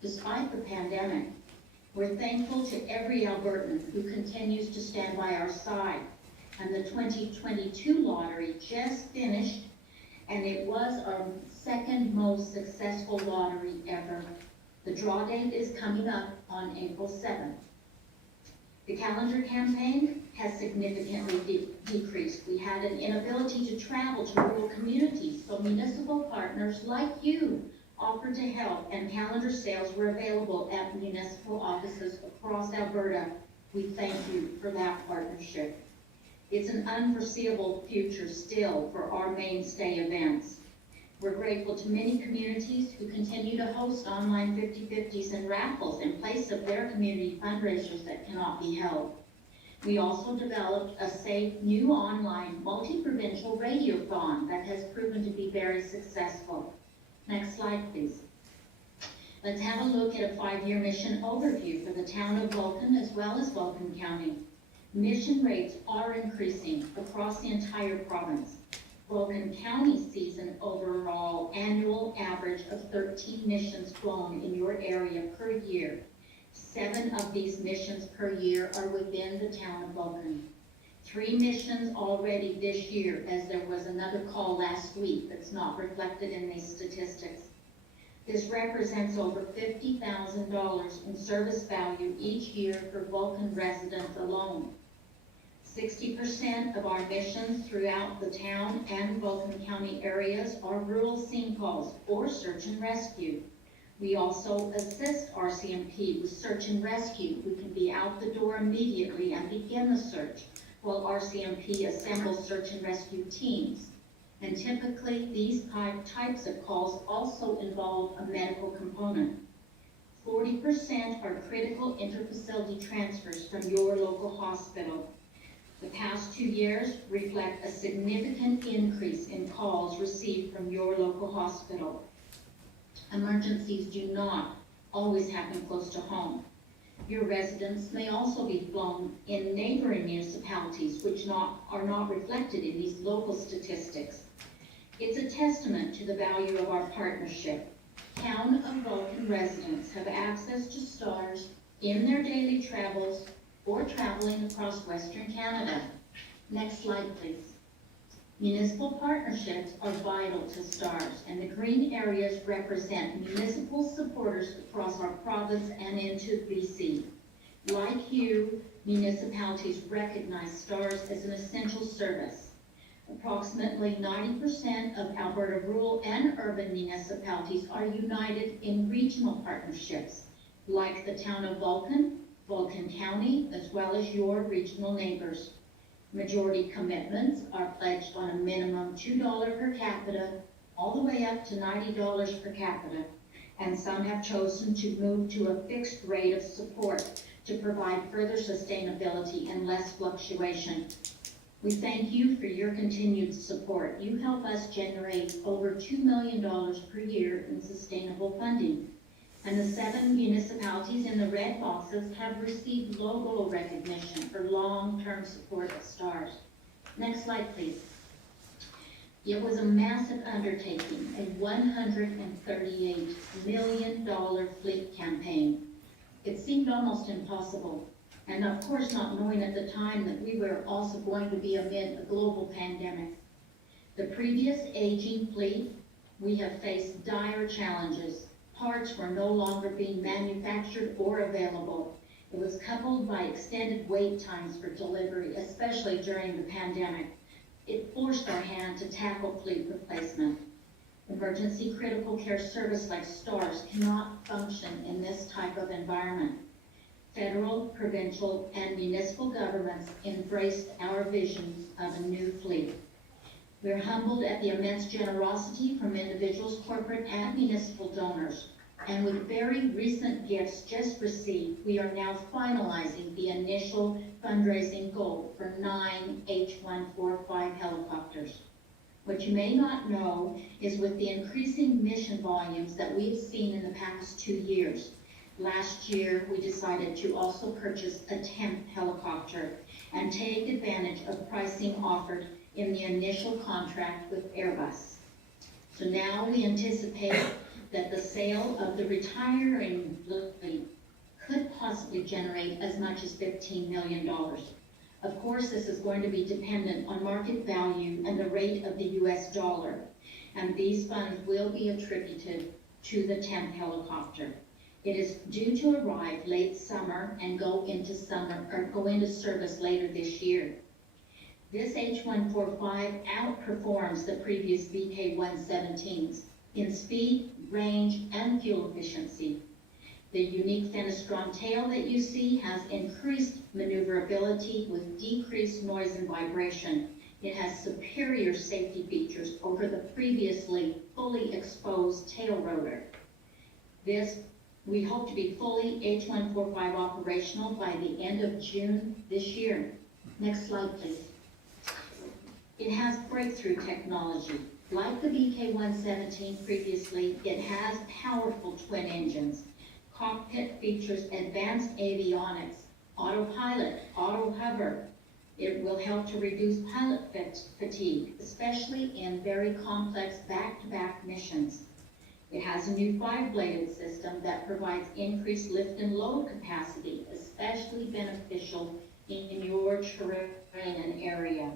despite the pandemic. We're thankful to every Albertan who continues to stand by our side, and the 2022 lottery just finished, and it was our second most successful lottery ever. The draw date is coming up on April 7th. The calendar campaign has significantly decreased. We had an inability to travel to rural communities, so municipal partners like you offered to help, and calendar sales were available at municipal offices across Alberta. We thank you for that partnership. It's an unforeseeable future still for our mainstay events. We're grateful to many communities who continue to host online 50/50s and raffles in place of their community fundraisers that cannot be held. We also developed a safe new online multi-provincial radiothon that has proven to be very successful. Next slide, please. Let's have a look at a 5-year mission overview for the town of Vulcan as well as Vulcan County. Mission rates are increasing across the entire province. Vulcan County sees an overall annual average of 13 missions flown in your area per year. 7 of these missions per year are within the town of Vulcan. 3 missions already this year, as there was another call last week that's not reflected in these statistics. This represents over $50,000 in service value each year for Vulcan residents alone. 60% of our missions throughout the town and Vulcan County areas are rural scene calls or search and rescue. We also assist RCMP with search and rescue. We can be out the door immediately and begin the search, while RCMP assembles search and rescue teams. And typically, these types of calls also involve a medical component. 40% are critical interfacility transfers from your local hospital. The past 2 years reflect a significant increase in calls received from your local hospital. Emergencies do not always happen close to home. Your residents may also be flown in neighboring municipalities, which are not reflected in these local statistics. It's a testament to the value of our partnership. Town of Vulcan residents have access to STARS in their daily travels or traveling across Western Canada. Next slide, please. Municipal partnerships are vital to STARS, and the green areas represent municipal supporters across our province and into BC. Like you, municipalities recognize STARS as an essential service. Approximately 90% of Alberta rural and urban municipalities are united in regional partnerships, like the town of Vulcan, Vulcan County, as well as your regional neighbors. Majority commitments are pledged on a minimum $2 per capita, all the way up to $90 per capita, and some have chosen to move to a fixed rate of support to provide further sustainability and less fluctuation. We thank you for your continued support. You help us generate over $2 million per year in sustainable funding. And the 7 municipalities in the red boxes have received logo recognition for long-term support of STARS. Next slide, please. It was a massive undertaking, a $138 million fleet campaign. It seemed almost impossible, and of course not knowing at the time that we were also going to be amid a global pandemic. The previous aging fleet, we have faced dire challenges. Parts were no longer being manufactured or available. It was coupled by extended wait times for delivery, especially during the pandemic. It forced our hand to tackle fleet replacement. Emergency critical care service like STARS cannot function in this type of environment. Federal, provincial, and municipal governments embraced our vision of a new fleet. We're humbled at the immense generosity from individuals, corporate, and municipal donors. And with very recent gifts just received, we are now finalizing the initial fundraising goal for 9 H145 helicopters. What you may not know is with the increasing mission volumes that we've seen in the past 2 years, last year we decided to also purchase a 10th helicopter and take advantage of pricing offered in the initial contract with Airbus. So now we anticipate that the sale of the retiring fleet could possibly generate as much as $15 million. Of course, this is going to be dependent on market value and the rate of the US dollar, and these funds will be attributed to the 10th helicopter. It is due to arrive late summer and go into service later this year. This H145 outperforms the previous VK117s in speed, range, and fuel efficiency. The unique Fenestron tail that you see has increased maneuverability with decreased noise and vibration. It has superior safety features over the previously fully exposed tail rotor. We hope to be fully H145 operational by the end of June this year. Next slide, please. It has breakthrough technology. Like the VK117 previously, it has powerful twin engines. Cockpit features advanced avionics, autopilot, auto hover. It will help to reduce pilot fatigue, especially in very complex back-to-back missions. It has a new 5-bladed system that provides increased lift and load capacity, especially beneficial in your terrain and area.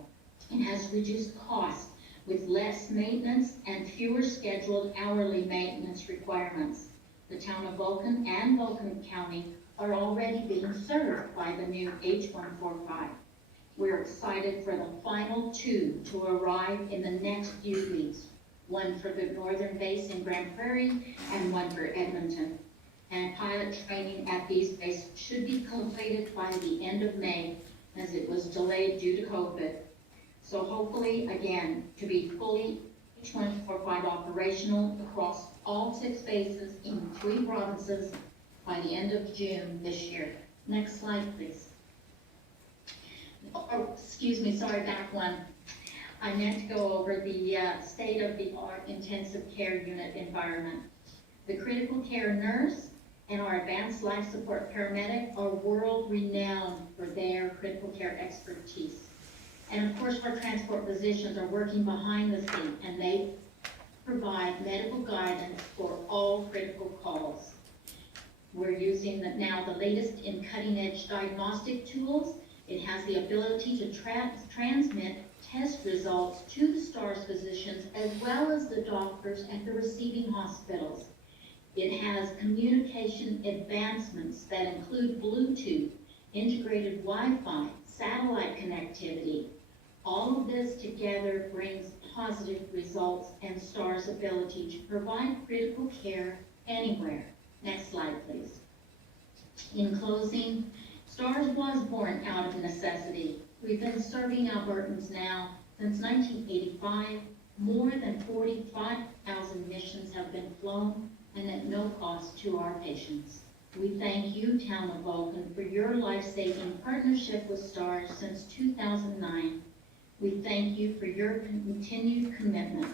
It has reduced costs with less maintenance and fewer scheduled hourly maintenance requirements. The town of Vulcan and Vulcan County are already being served by the new H145. We're excited for the final 2 to arrive in the next few weeks, one for the northern base in Grand Prairie and one for Edmonton. And pilot training at these bases should be completed by the end of May, as it was delayed due to COVID. So hopefully, again, to be fully H145 operational across all 6 bases in 3 provinces by the end of June this year. Next slide, please. Oh, excuse me, sorry, back one. I meant to go over the state-of-the-art intensive care unit environment. The critical care nurse and our advanced life support paramedic are world-renowned for their critical care expertise. And of course, our transport physicians are working behind the scene, and they provide medical guidance for all critical calls. We're using now the latest in cutting-edge diagnostic tools. It has the ability to transmit test results to the STARS physicians as well as the doctors at the receiving hospitals. It has communication advancements that include Bluetooth, integrated Wi-Fi, satellite connectivity. All of this together brings positive results and STARS' ability to provide critical care anywhere. Next slide, please. In closing, STARS was born out of necessity. We've been serving Albertans now since 1985. More than 45,000 missions have been flown, and at no cost to our patients. We thank you, Town of Vulcan, for your life-saving partnership with STARS since 2009. We thank you for your continued commitment.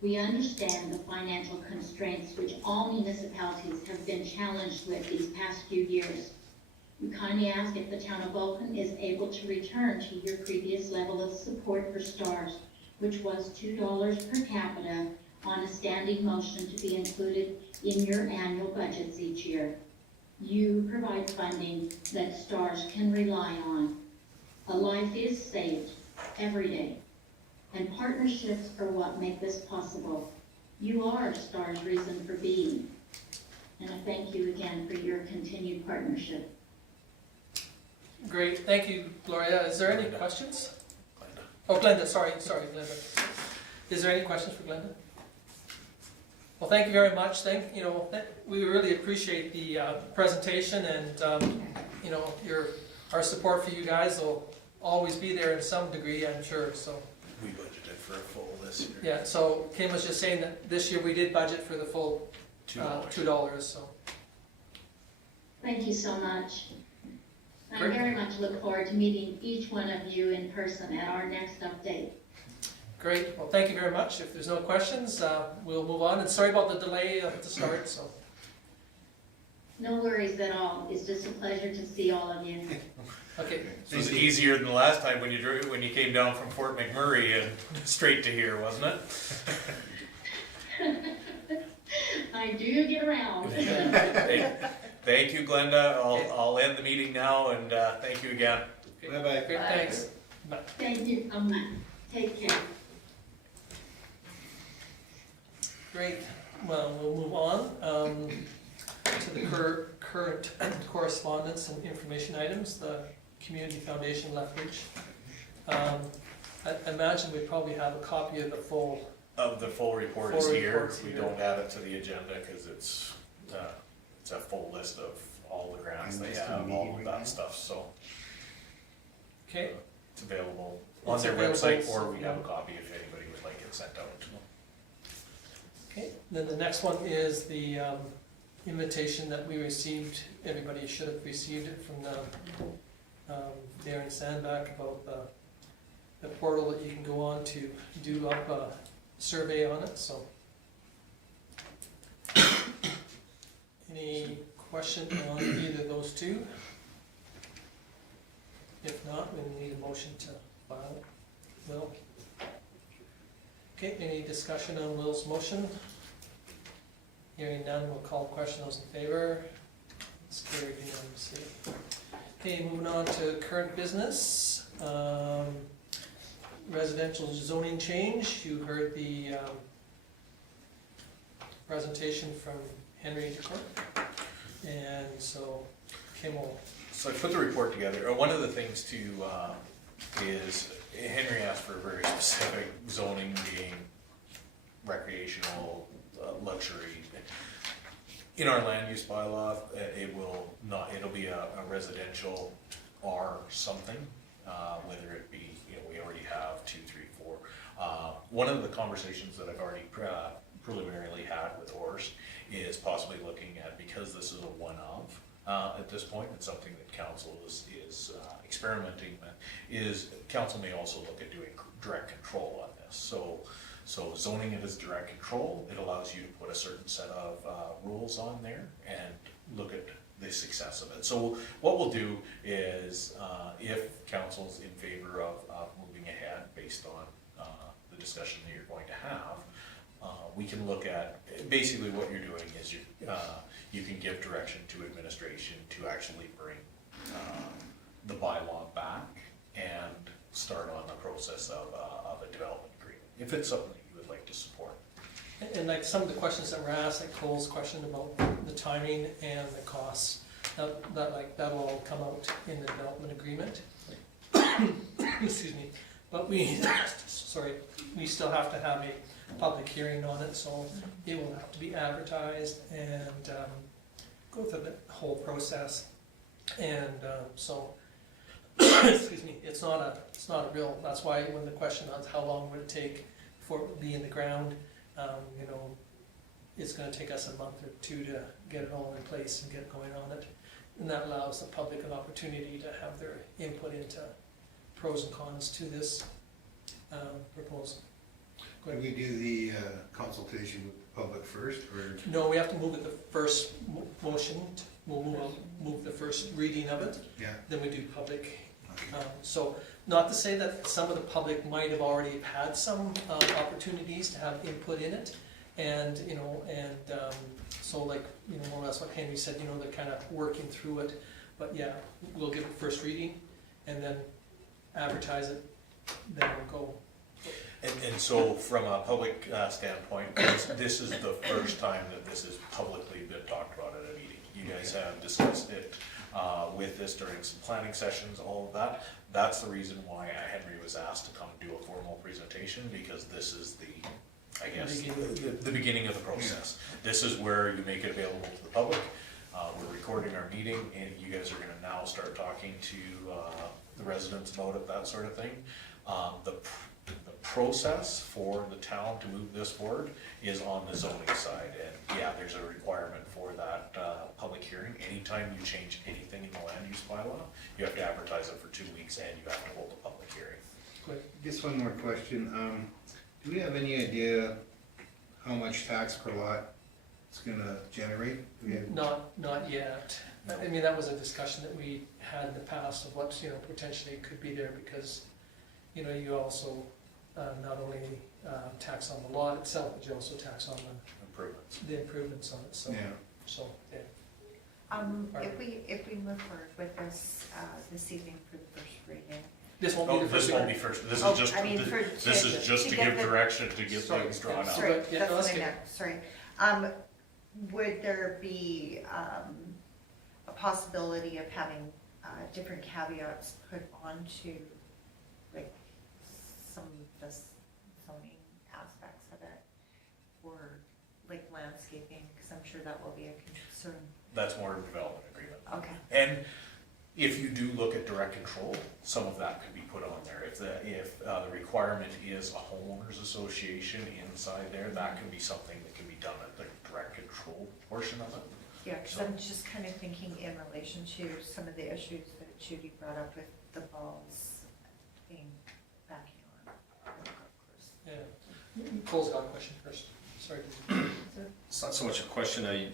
We understand the financial constraints which all municipalities have been challenged with these past few years. We kindly ask if the town of Vulcan is able to return to your previous level of support for STARS, which was $2 per capita on a standing motion to be included in your annual budgets each year. You provide funding that STARS can rely on. A life is saved every day, and partnerships are what make this possible. You are STAR's reason for being, and I thank you again for your continued partnership. Great, thank you, Gloria. Is there any Glenda. questions? Glenda. Oh, Glenda, sorry, Glenda. Is there any questions for Glenda? Well, thank you very much. We really appreciate the presentation, and our support for you guys will always be there in some degree, I'm sure. So We budgeted for a full this year. yeah. So Kim was just saying that this year we did budget for the full $2. So Thank you so much. I Great. very much look forward to meeting each one of you in person at our next update. great. Well, thank you very much. If there's no questions, we'll move on. And sorry about the delay at the start. So No worries at all. It's just a pleasure to see all of you. okay. So it was easier than the last time when you came down from Fort McMurray and straight to here, wasn't it? I do get around. Hey, thank you, Glenda. I'll end the meeting now, and thank you again. Bye-bye. Great, thanks. Bye. Thank you so much. Take care. Great. Well, we'll move on to the current correspondence and information items, the Community Foundation Lethbridge. I imagine we probably have a copy of the full. The full report is here. We don't add it to the agenda because it's a full list of all the grants they have, all of that stuff, so Okay. it's available on It's their available, website, so, or we have a yeah. copy if anybody would like it sent out. Okay. Then the next one is the invitation that we received. Everybody should have received it from the Darren Sandback about the portal that you can go on to do up a survey on it. So, any question on either of those two? If not, we need a motion to file. Will? Okay, any discussion on Will's motion? Hearing none, we'll call the question. Those in favor? It's carried unanimously. Okay, moving on to current business. Residential zoning change. You heard the presentation from Henry DeKort. And so Kim will. So I put the report together. One of the things too is Henry asked for a very specific zoning, being recreational, luxury. In our land use bylaw, it'll be a residential R something, whether it be, we already have 2, 3, 4. One of the conversations that I've already preliminarily had with Horst is possibly looking at, because this is a one-of, at this point, it's something that council is experimenting with, is council may also look at doing direct control on this. So zoning it as direct control, it allows you to put a certain set of rules on there and look at the success of it. So what we'll do is, if council's in favor of moving ahead based on the discussion that you're going to have, we can look at, basically what you're doing is you can give direction to administration to actually bring the bylaw back and start on the process of a development agreement, if it's something that you would like to support. And like some of the questions that were asked, like Cole's question about the timing and the costs, that'll all come out in the development agreement. Excuse me. But we still have to have a public hearing on it, so it will have to be advertised and go through the whole process. And excuse me, it's not a real, that's why when the question on how long would it take for it to be in the ground, it's gonna take us a month or two to get it all in place and get going on it. And that allows the public an opportunity to have their input into pros and cons to this proposal. Go Could ahead. we do the consultation with the public first, or? No, we have to move it the first motion, we'll move the first reading of it, Yeah. then we do public. Okay. So, not to say that some of the public might have already had some opportunities to have input in it, and, you know, so like, you know, more or less what Henry said, you know, they're kind of working through it, but yeah, we'll give it first reading, and then advertise it, then we'll go. And so from a public standpoint, this is the first time that this has publicly been talked about at a meeting. You guys have discussed it with this during some planning sessions, all of that. That's the reason why Henry was asked to come do a formal presentation, because this is the, I guess, the beginning of the process. This is where you make it available to the public. We're recording our meeting, and you guys are gonna now start talking to the residents about it, that sort of thing. The process for the town to move this forward is on the zoning side, and yeah, there's a requirement for that public hearing. Anytime you change anything in the land use bylaw, you have to advertise it for 2 weeks, and you have to hold a public hearing. Just one more question. Do we have any idea how much tax per lot it's gonna generate? Do we have- Not yet. I mean, that was a discussion that we had in the past of what, you know, potentially could be there, because, you know, you also not only tax on the lot itself, but you also tax on Improvements. the improvements on it, so, Yeah. yeah. If we move forward with this evening for the first reading. This won't be Oh, the this first won't reading. be first, this Oh, is just, I mean, this is just to get give the- direction, to get Sorry, things drawn yeah, out. sorry. Sorry, Yeah, that's no, what that's I good. meant, sorry. Would there be a possibility of having different caveats put onto, like, some of the zoning aspects of it? Or like landscaping, because I'm sure that will be a concern. That's more development agreement. Okay. And if you do look at direct control, some of that could be put on there. If the requirement is a homeowners association inside there, that can be something that can be done at the direct control portion of it. Yeah, because I'm just kind of thinking in relation to some of the issues that Judy brought up with the balls being backing on the golf course. Yeah. Cole's got a question first, sorry. It's not so much a question,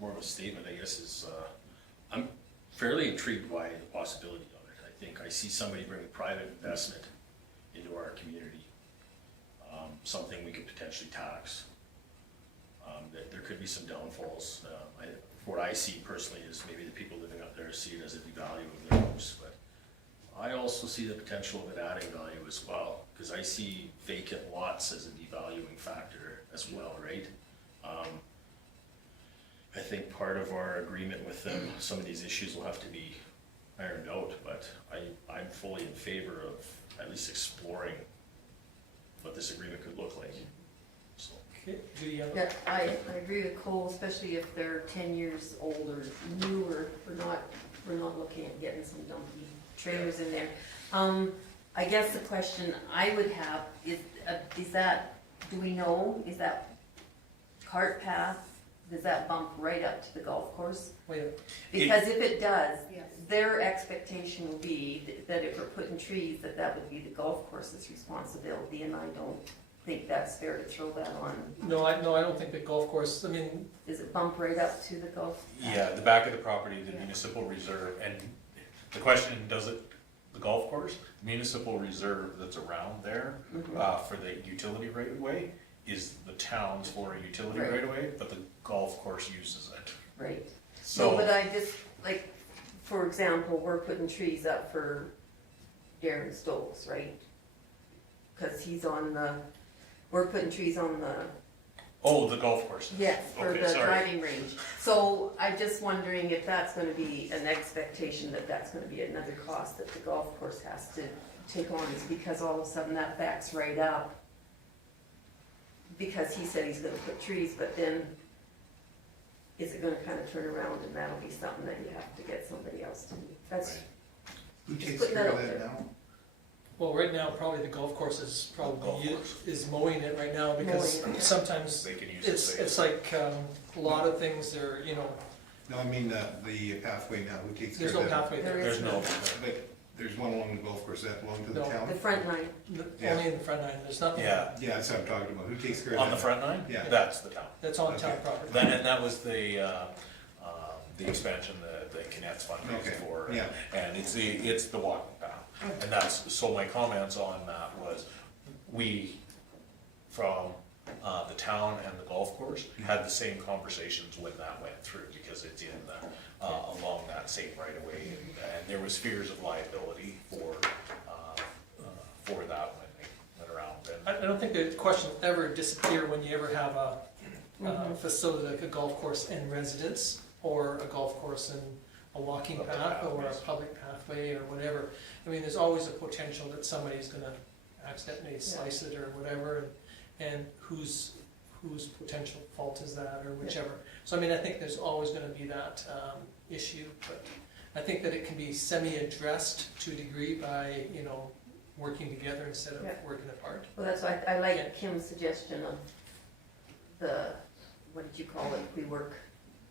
more of a statement, I guess, is, I'm fairly intrigued by the possibility of it. I think I see somebody bringing private investment into our community, something we could potentially tax. That there could be some downfalls. What I see personally is maybe the people living up there see it as a devalue of their homes, but I also see the potential of it adding value as well, because I see vacant lots as a devaluing factor as well, right? I think part of our agreement with them, some of these issues will have to be ironed out, but I'm fully in favor of at least exploring what this agreement could look like. So, Okay, Judy, you have a- Yeah, I agree with Cole, especially if they're 10 years old or newer. We're not looking at getting some dumpy trailers in there. I guess the question I would have is that, do we know, is that cart path, does that bump right up to the golf course? wait, Because if it does, Yes. their expectation will be that if we're putting trees, that would be the golf course's responsibility, and I don't think that's fair to throw that on. no, I don't think the golf course, I mean, Does it bump right up to the golf? Yeah, the back of the property, the municipal reserve, and the question, does it, the golf course, municipal reserve that's around there, for the utility right of way, is the town's for a utility Right. right of way, but the golf course uses it. Right. No, So, but I just, like, for example, we're putting trees up for Darren Stokes, right? Cause we're putting trees on the, oh, the golf course. yes, for Okay, the sorry. driving range. So I'm just wondering if that's gonna be an expectation, that's gonna be another cost that the golf course has to take on, is because all of a sudden that backs right up. Because he said he's gonna put trees, but then is it gonna kind of turn around and that'll be something that you have to get somebody else to do? That's, Who Just takes putting care that of out that there. now? well, right now, probably the golf course is Golf course. is mowing it right now, because Mowing it. sometimes They can use it. it's like, a lot of things are, you know, No, I mean the pathway now, who takes care there's of no that? pathway there. There There's no, But there's one along the golf course, that belong to the No. town? The front line, Yeah. Only in the front line, there's nothing. Yeah, Yeah, that's what I'm talking about, who takes care of that? on the front line? Yeah. That's the town. That's on town Okay. property. And that was the expansion that the Kinet's fundraised Okay, for. yeah. And it's the walking path. And that's, so my comments on that was, we, from the town and the golf course, had the same conversations when that went through, because it's in the, along that same right of way. And there was fears of liability for that when they went around. And I don't think the question will ever disappear when you ever have a facility like a golf course and residence, or a golf course and a walking Public path, or a pathways. public pathway, or whatever. I mean, there's always a potential that somebody's gonna accidentally slice it or whatever, and whose potential fault is that, or whichever. So I mean, I think there's always gonna be that issue, but I think that it can be semi-addressed to a degree by, working together instead of Yeah. working apart. well, that's why I like Kim's suggestion of what did you call it,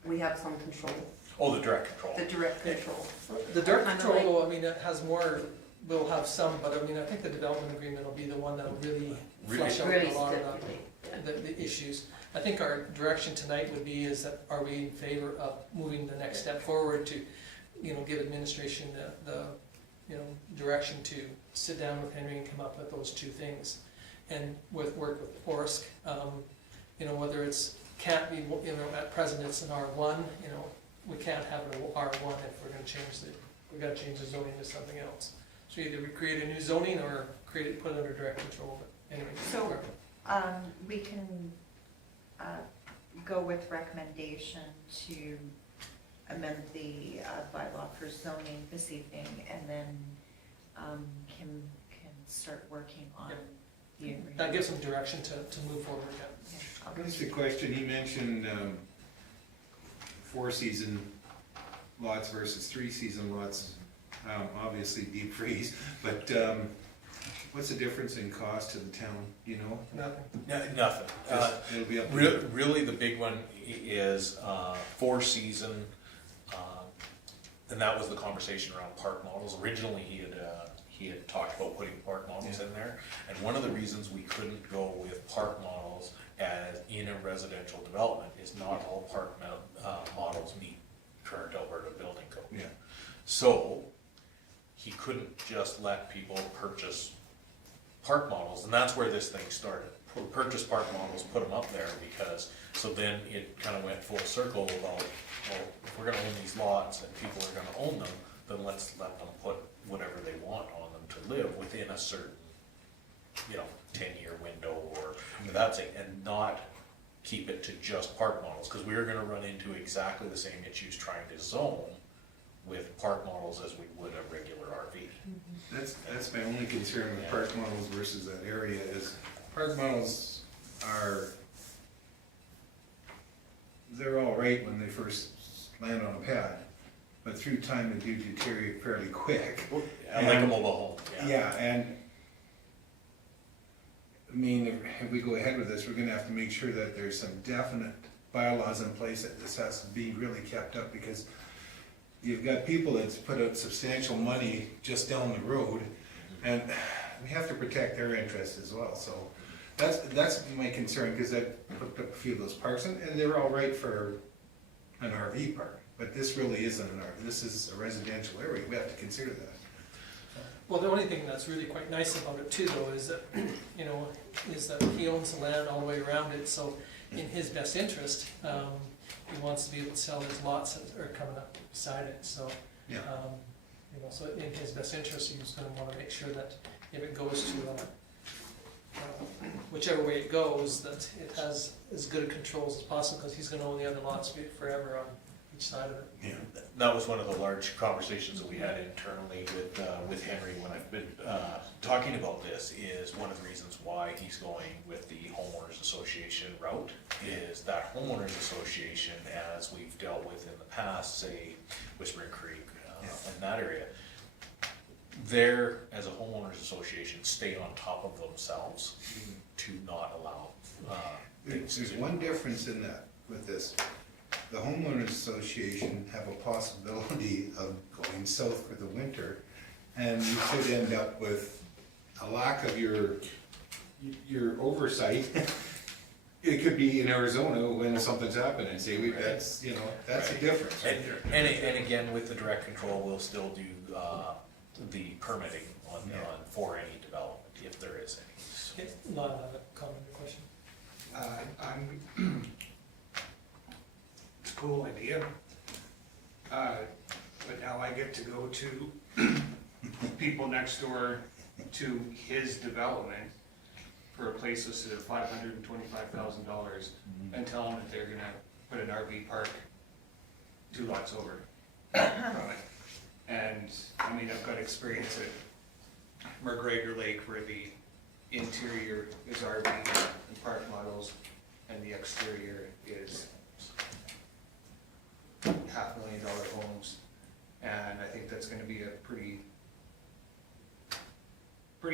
we have some control, Oh, the direct control. the direct control. The dirt Kinda control, like- though, I mean, it has more, will have some, but I mean, I think the development agreement will be the one that'll really flush out Really a lot of stipulate, yeah. the issues. I think our direction tonight would be is that, are we in favor of moving the next step forward to, give administration the direction to sit down with Henry and come up with those two things. And work with Orsk, whether it's, can't be, at present it's an R1, we can't have an R1 if we're gonna we gotta change the zoning to something else. So either we create a new zoning or put it under direct control, but anyway. So- We can go with recommendation to amend the bylaw for zoning this evening, and then Kim can start working on the agreement. That gives them direction to move forward, yeah. Yeah, Just a question, he mentioned, 4-season lots versus 3-season lots, obviously deep freeze, but, what's the difference in cost to the town, do you know? Nothing. Nothing. It'll be up to Really, the big one is 4-season, and that was the conversation around park models. Originally, he had talked about putting park models in there, and one of the reasons we couldn't go with park models as in a residential development is not all park models meet current Alberta building code. Yeah. So, he couldn't just let people purchase park models, and that's where this thing started. Purchase park models, put them up there, because, so then it kind of went full circle about, well, if we're gonna own these lots and people are gonna own them, then let's let them put whatever they want on them to live within a certain, 10-year window or that's it, and not keep it to just park models, because we are gonna run into exactly the same issues trying to zone with park models as we would a regular RV. That's my only concern with park models versus that area is, park models they're all right when they first land on a pad, but through time they do deteriorate fairly quick. I like a mobile home, Yeah, and, I mean, if we go ahead with this, we're gonna have to make sure that there's some definite bylaws in place that this has to be really kept up, because you've got people that's put out substantial money just down the road, and we have to protect their interests as well, so that's my concern, because I've looked up a few of those parks, and they're all right for an RV park, but this really isn't an RV, this is a residential area, we have to consider that. Well, the only thing that's really quite nice about it too, though, is that, is that he owns the land all the way around it, so in his best interest, he wants to be able to sell his lots that are coming up beside it, so. Yeah. So in his best interest, he's gonna wanna make sure that if it goes to, whichever way it goes, that it has as good a controls as possible, because he's gonna own the other lots forever on each side of it. Yeah. That was one of the large conversations that we had internally with Henry when I've been talking about this, is one of the reasons why he's going with the homeowners association route, is that homeowners association, as we've dealt with in the past, say Whispering Creek and that area, they're, as a homeowners association, stay on top of themselves to not allow things There's to. one difference in that, with this. The homeowners association have a possibility of going south for the winter, and you could end up with a lack of your oversight. It could be in Arizona when something's happening, see, that's, you know, that's a difference right there. And again, with the direct control, we'll still do, the permitting on, for any development, if there is any. Okay, Lon, comment or question? It's a cool idea. But now I get to go to people next door to his development for a place listed at $525,000 and tell them that they're gonna put an RV park 2 lots over from it. And, I mean, I've got experience at McGregor Lake where the interior is RV and park models and the exterior is $500,000 homes. And I think that's gonna be a pretty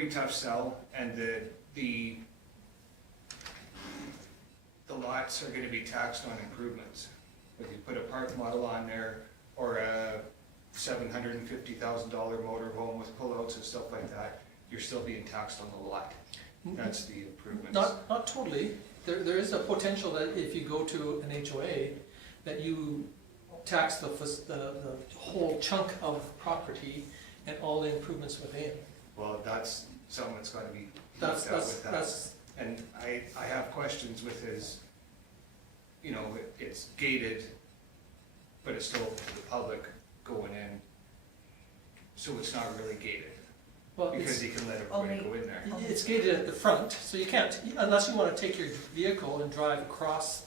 tough sell, and the lots are gonna be taxed on improvements. If you put a park model on there, or a $750,000 motorhome with pullouts and stuff like that, you're still being taxed on the lot. That's the improvements. Not totally. There is a potential that if you go to an HOA, that you tax the whole chunk of property and all the improvements within. Well, that's something that's gotta be That's, looked at with that. that's, And I have questions with his, you know, it's gated, but it's still open to the public going in. So it's not really gated, well, because it's, he can let everybody go in there. it's gated at the front, so you can't, unless you wanna take your vehicle and drive across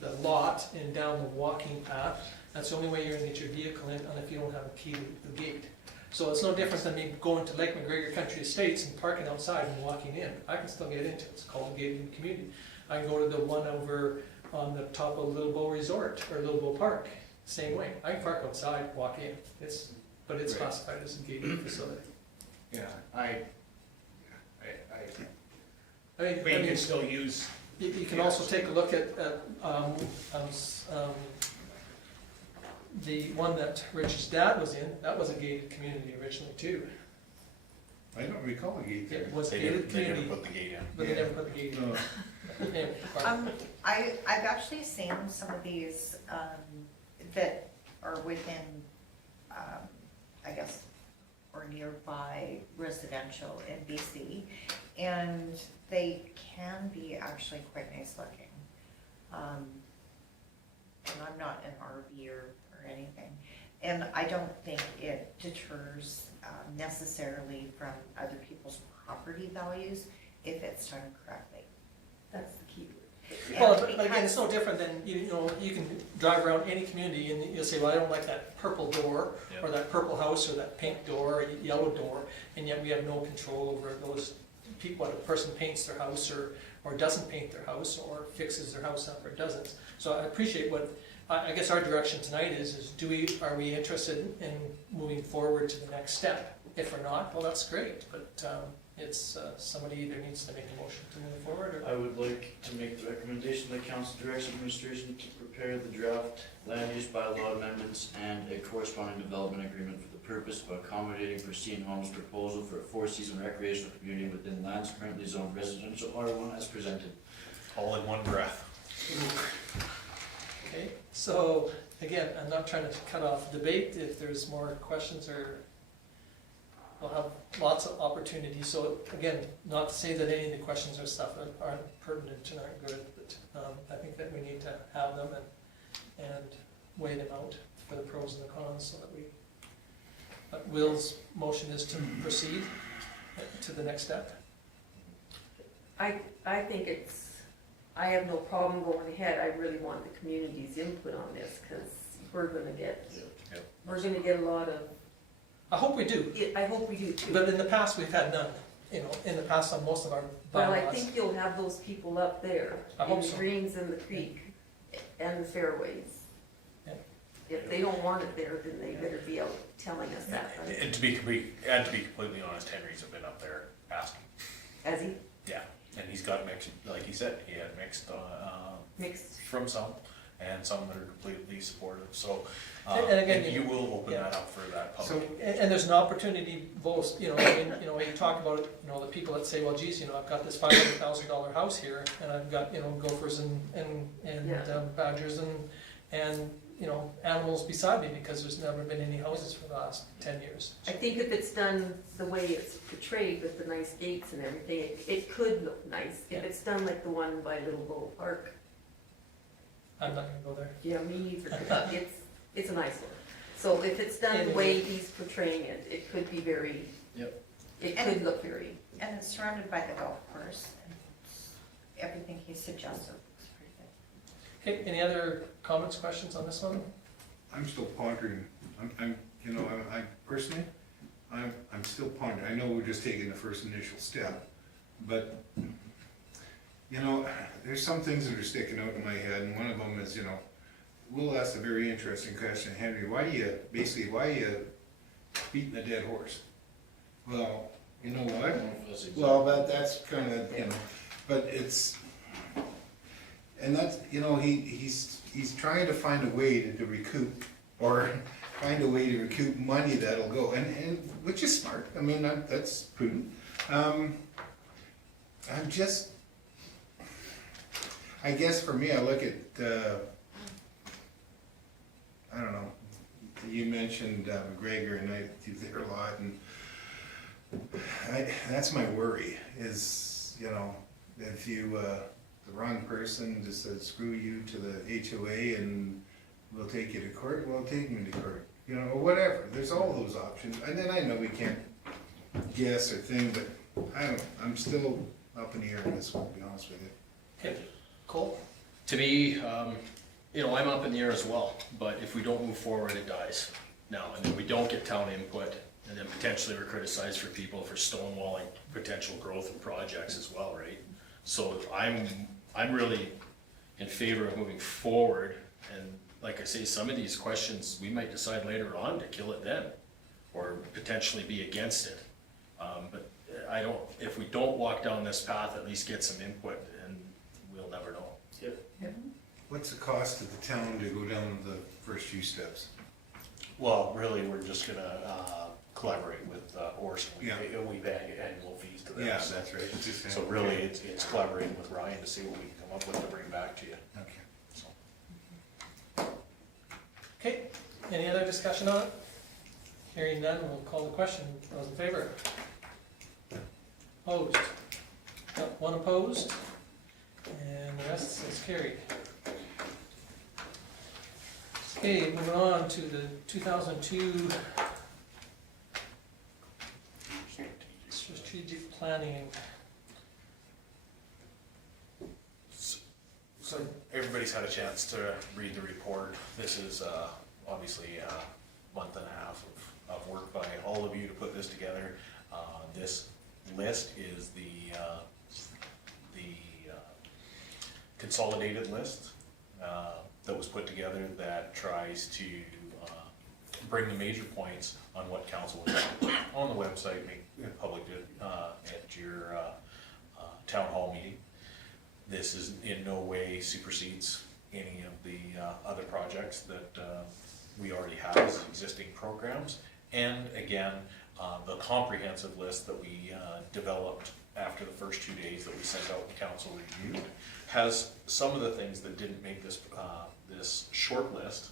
the lot and down the walking path, that's the only way you're gonna get your vehicle in, and if you don't have a key to the gate. So it's no different than me going to Lake McGregor Country Estates and parking outside and walking in. I can still get into it, it's called a gated community. I can go to the one over on the top of Little Bow Resort, or Little Bow Park, same way. I can park outside, walk in, but it's Right. classified as a gated facility. Yeah, I but you mean, can still use, you can also take a look at, the one that Rich's dad was in, that was a gated community originally too. I don't recall a gate there. It was a They gated never community, put the gate in. but they never put the gate in. No. Anyway, I've actually seen some of these, that are within, I guess, or nearby residential in BC, and they can be actually quite nice looking. And I'm not an RVer or anything, and I don't think it deters necessarily from other people's property values if it's done correctly. That's the key word. Well, And but again, it's no because- different than, you know, you can drive around any community and you'll say, well, I don't like that purple door, Yeah. or that purple house, or that pink door, or yellow door, and yet we have no control over those people, when a person paints their house, or doesn't paint their house, or fixes their house up or doesn't. So I appreciate what, I guess our direction tonight is are we interested in moving forward to the next step? If we're not, well, that's great, but it's, somebody either needs to make a motion to move forward, or. I would like to make the recommendation that council directs administration to prepare the draft land use bylaw amendments and a corresponding development agreement for the purpose of accommodating Pristine Homes' proposal for a 4-season recreational community within lands currently zoned residential R1 as presented. All in one breath. Okay, so again, I'm not trying to cut off debate. If there's more questions, or we'll have lots of opportunities. So again, not to say that any of the questions or stuff aren't pertinent and aren't good, but I think that we need to have them and weigh them out for the pros and the cons, so that we. But Will's motion is to proceed to the next step. I think I have no problem going ahead. I really want the community's input on this, because we're gonna get a lot of, I hope we do, I hope we do too. but in the past, we've had none, you know, in the past on most of our Well, I bylaws. think you'll have those people up there, I in hope the so. greens and the creek, and the fairways. Yeah. If they don't want it there, then they better be out telling us that, right? And to be completely honest, Henry's been up there asking. As he Yeah, and he's got mixed, like he said, he had mixed, mixed, from some, and some that are completely supportive, so. And again, and you will open yeah. that up for that So, public. And there's an opportunity both, you know, I mean, you know, when you talk about, you know, the people that say, well, geez, you know, I've got this $500,000 house here, and I've got, you know, gophers and Yeah. badgers and, you know, animals beside me, because there's never been any houses for the last 10 years. I think if it's done the way it's portrayed with the nice gates and everything, it could look nice. If Yeah. it's done like the one by Little Bull Park, I'm not gonna go there. yeah, me either. It's a nice one. So if it's done the way he's portraying it, it could be very, Yep. it could look very, And it's surrounded by the golf course, and everything he suggested looks pretty good. Okay, any other comments, questions on this one? I'm still pondering, I'm, you know, I personally, I'm still pondering, I know we're just taking the first initial step, but, you know, there's some things that are sticking out in my head, and one of them is, you know, Will asked a very interesting question, Henry, why are you beating a dead horse? Well, you know what? Well, that's kind of, you know, but it's, and that's, you know, he's trying to find a way to recoup, or find a way to recoup money that'll go, and which is smart, I mean, that's prudent. I'm just, I guess for me, I look at, I don't know, you mentioned McGregor, and I do there a lot, and that's my worry, is, you know, if you, the wrong person just said, screw you to the HOA and we'll take you to court, well, take me to court, you know, or whatever, there's all those options, and then I know we can't guess or thing, but I don't know, I'm still up in the air on this one, to be honest with you. Okay, Cole? To me, you know, I'm up in the air as well, but if we don't move forward, it dies now, and then we don't get town input, and then potentially we're criticized for people for stonewalling potential growth of projects as well, right? So I'm really in favor of moving forward, and like I say, some of these questions, we might decide later on to kill it then, or potentially be against it. But I don't, if we don't walk down this path, at least get some input, and we'll never know. What's the cost to the town to go down the first few steps? Well, really, we're just gonna collaborate with Orson. Yeah. We've had annual fees to them. Yeah, so- that's right. It's just- So really, it's collaborating with Ryan to see what we can come up with to bring back to you. Okay. So. Okay, any other discussion on it? Hearing none, we'll call the question. Those in favor? Opposed? Got one opposed, and the rest is carried. Okay, moving on to the 2002 strategic planning. So everybody's had a chance to read the report. This is obviously a month and a half of work by all of you to put this together. This list is the consolidated list that was put together that tries to bring the major points on what council is on the website, make it public at your town hall meeting. This is in no way supersedes any of the other projects that we already have as existing programs. And again, the comprehensive list that we developed after the first 2 days that we sent out and council reviewed has some of the things that didn't make this this short list,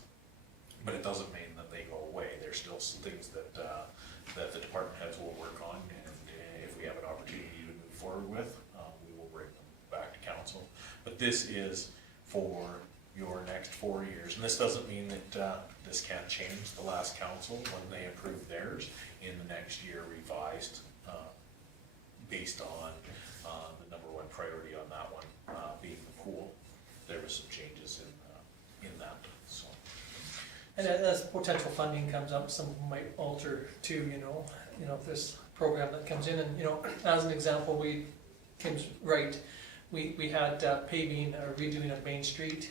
but it doesn't mean that they go away. There's still some things that that the department heads will work on, and if we have an opportunity to move forward with, we will bring them back to council. But this is for your next 4 years, and this doesn't mean that this can't change. The last council, when they approved theirs, in the next year revised based on the number one priority on that one being the pool. There was some changes in that, so. And as potential funding comes up, some might alter too, you know, if there's a program that comes in, and, you know, as an example, Kim's right, we had paving or redoing of Main Street.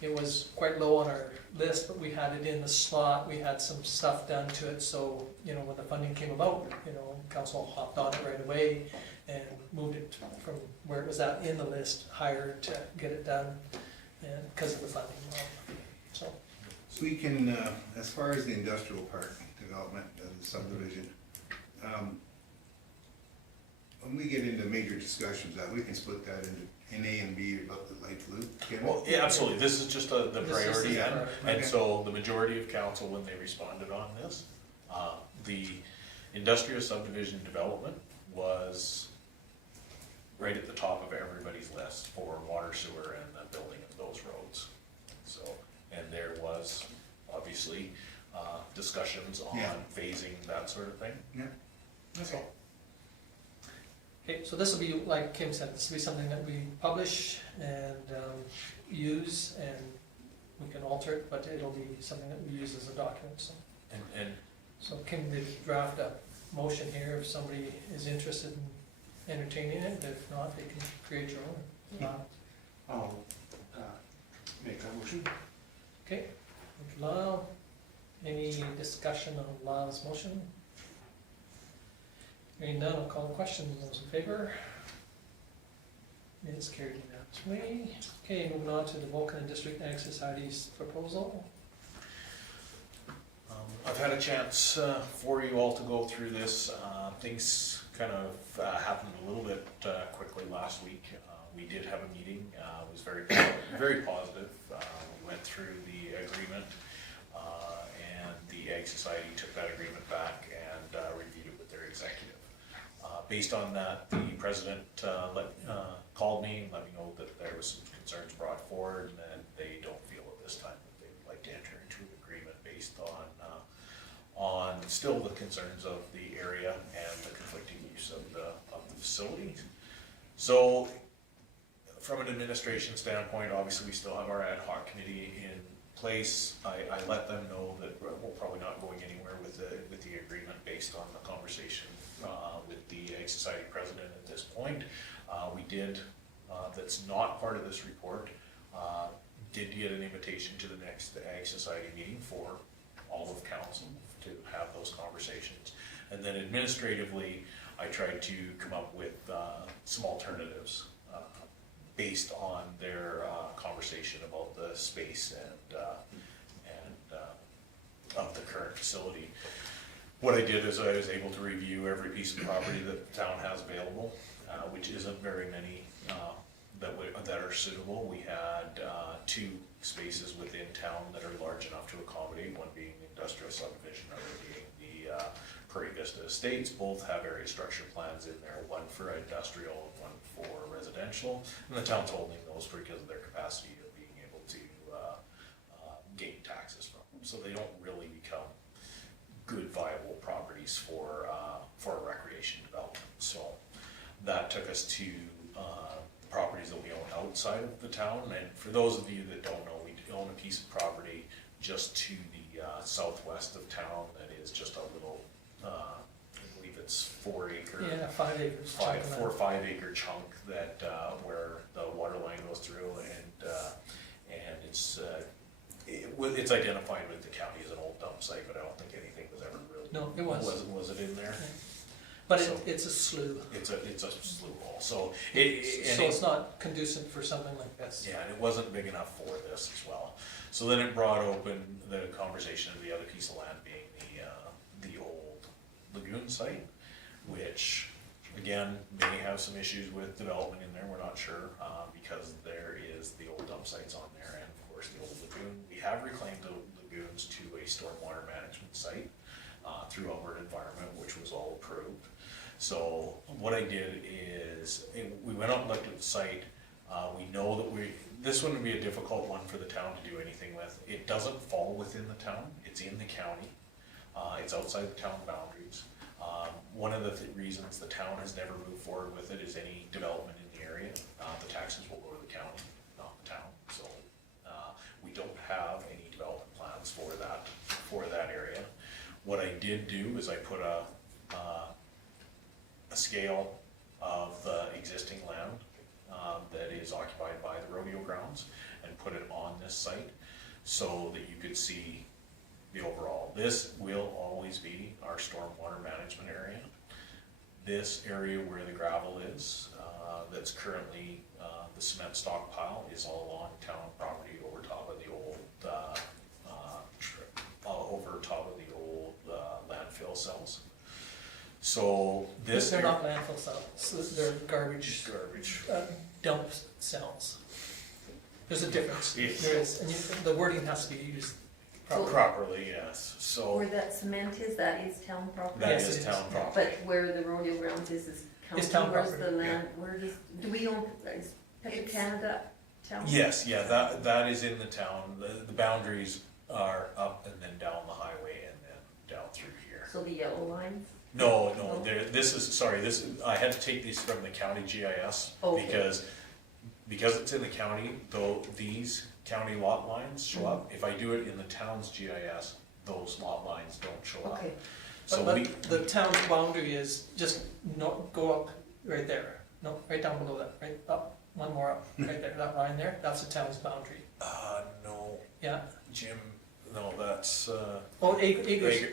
It was quite low on our list, but we had it in the slot, we had some stuff done to it, so, you know, when the funding came about, you know, council hopped on it right away and moved it from where it was at in the list higher to get it done. and because of the funding, so. We can, as far as the industrial park development and the subdivision, when we get into major discussions, that we can split that into A and B about the light loop, can we? Well, yeah, absolutely, this is just the This is priority the end, priority. and Okay. so the majority of council, when they responded on this, the industrial subdivision development was right at the top of everybody's list for water, sewer, and the building of those roads. So, and there was obviously, discussions on Yeah. phasing, that sort of thing. Yeah, So, Okay, so this will be, like Kim said, this will be something that we publish and use, and we can alter it, but it'll be something that we use as a document, so. and So Kim did draft a motion here, if somebody is interested in entertaining it, if not, they can create your own. I'll, make that motion. Okay, thank you, Lyle. Any discussion on Lyle's motion? Hearing none, I'll call the question, those in favor? It is carried unanimously. Okay, moving on to the Vulcan and District Ag Society's proposal. I've had a chance for you all to go through this. Things kind of happened a little bit quickly last week. We did have a meeting. It was very positive. We went through the agreement, and the Ag Society took that agreement back and reviewed it with their executive. Based on that, the president called me and let me know that there was some concerns brought forward, and that they don't feel at this time that they would like to enter into an agreement based on still the concerns of the area and the conflicting use of the facility. So, from an administration standpoint, obviously we still have our ad hoc committee in place. I let them know that we're probably not going anywhere with the agreement based on the conversation with the Ag Society president at this point. We did, that's not part of this report, did get an invitation to the next Ag Society meeting for all of council to have those conversations. And then administratively, I tried to come up with some alternatives based on their conversation about the space and of the current facility. What I did is I was able to review every piece of property that the town has available, which isn't very many that are suitable. We had 2 spaces within town that are large enough to accommodate, one being the industrial subdivision, other being the Prairie Vista Estates. Both have area structure plans in there, one for industrial, one for residential, and the town's holding those because of their capacity of being able to gain taxes from them. So they don't really become good viable properties for a recreation development. So that took us to properties that we own outside of the town, and for those of you that don't know, we own a piece of property just to the southwest of town that is just a little, I believe it's 4 acre. Yeah, 5 acres. 4 or 5 acre chunk that where the water line goes through, and it's identified with the county as an old dump site, but I don't think anything was ever really. No, it was. Was it in there? But So- it's a slough, It's a slough hole, so so it's not conducive for something like this. yeah, and it wasn't big enough for this as well. So then it brought open the conversation of the other piece of land being the old lagoon site, which again, may have some issues with development in there, we're not sure, because there is the old dump sites on there and of course the old lagoon. We have reclaimed the lagoons to a stormwater management site through Alberta Environment, which was all approved. So what I did is, we went out and looked at the site. We know that this one would be a difficult one for the town to do anything with. It doesn't fall within the town, it's in the county. It's outside the town boundaries. One of the reasons the town has never moved forward with it is any development in the area. The taxes will go to the county, not the town. So we don't have any development plans for that area. What I did do is I put a scale of the existing land that is occupied by the rodeo grounds and put it on this site so that you could see the overall. This will always be our stormwater management area. This area where the gravel is, that's currently the cement stockpile is all on town property over top of the old, landfill cells. So this. They're not landfill cells, they're garbage Garbage. dump cells. There's a difference, Yes. there is, and the wording has to be used properly. Properly, yes, so Where that cement is, that is town property? that Yes, it is is. town property. But where the rodeo grounds is It's county, town where's the property, land, where does, do we own, is Petro It's- Canada town? Yes, yeah, that is in the town, the boundaries are up and then down the highway and then down through here. So the yellow lines? No, No? this is, I had to take these from the county GIS, Okay. because it's in the county, though these county lot lines show up, if I do it in the town's GIS, those lot lines don't show up. Okay, So But we, the town's boundary is just go up right there, no, right down below that, right up, one more up, right there, that line there, that's the town's boundary, no, yeah. Jim, no, that's, Oh, Acres,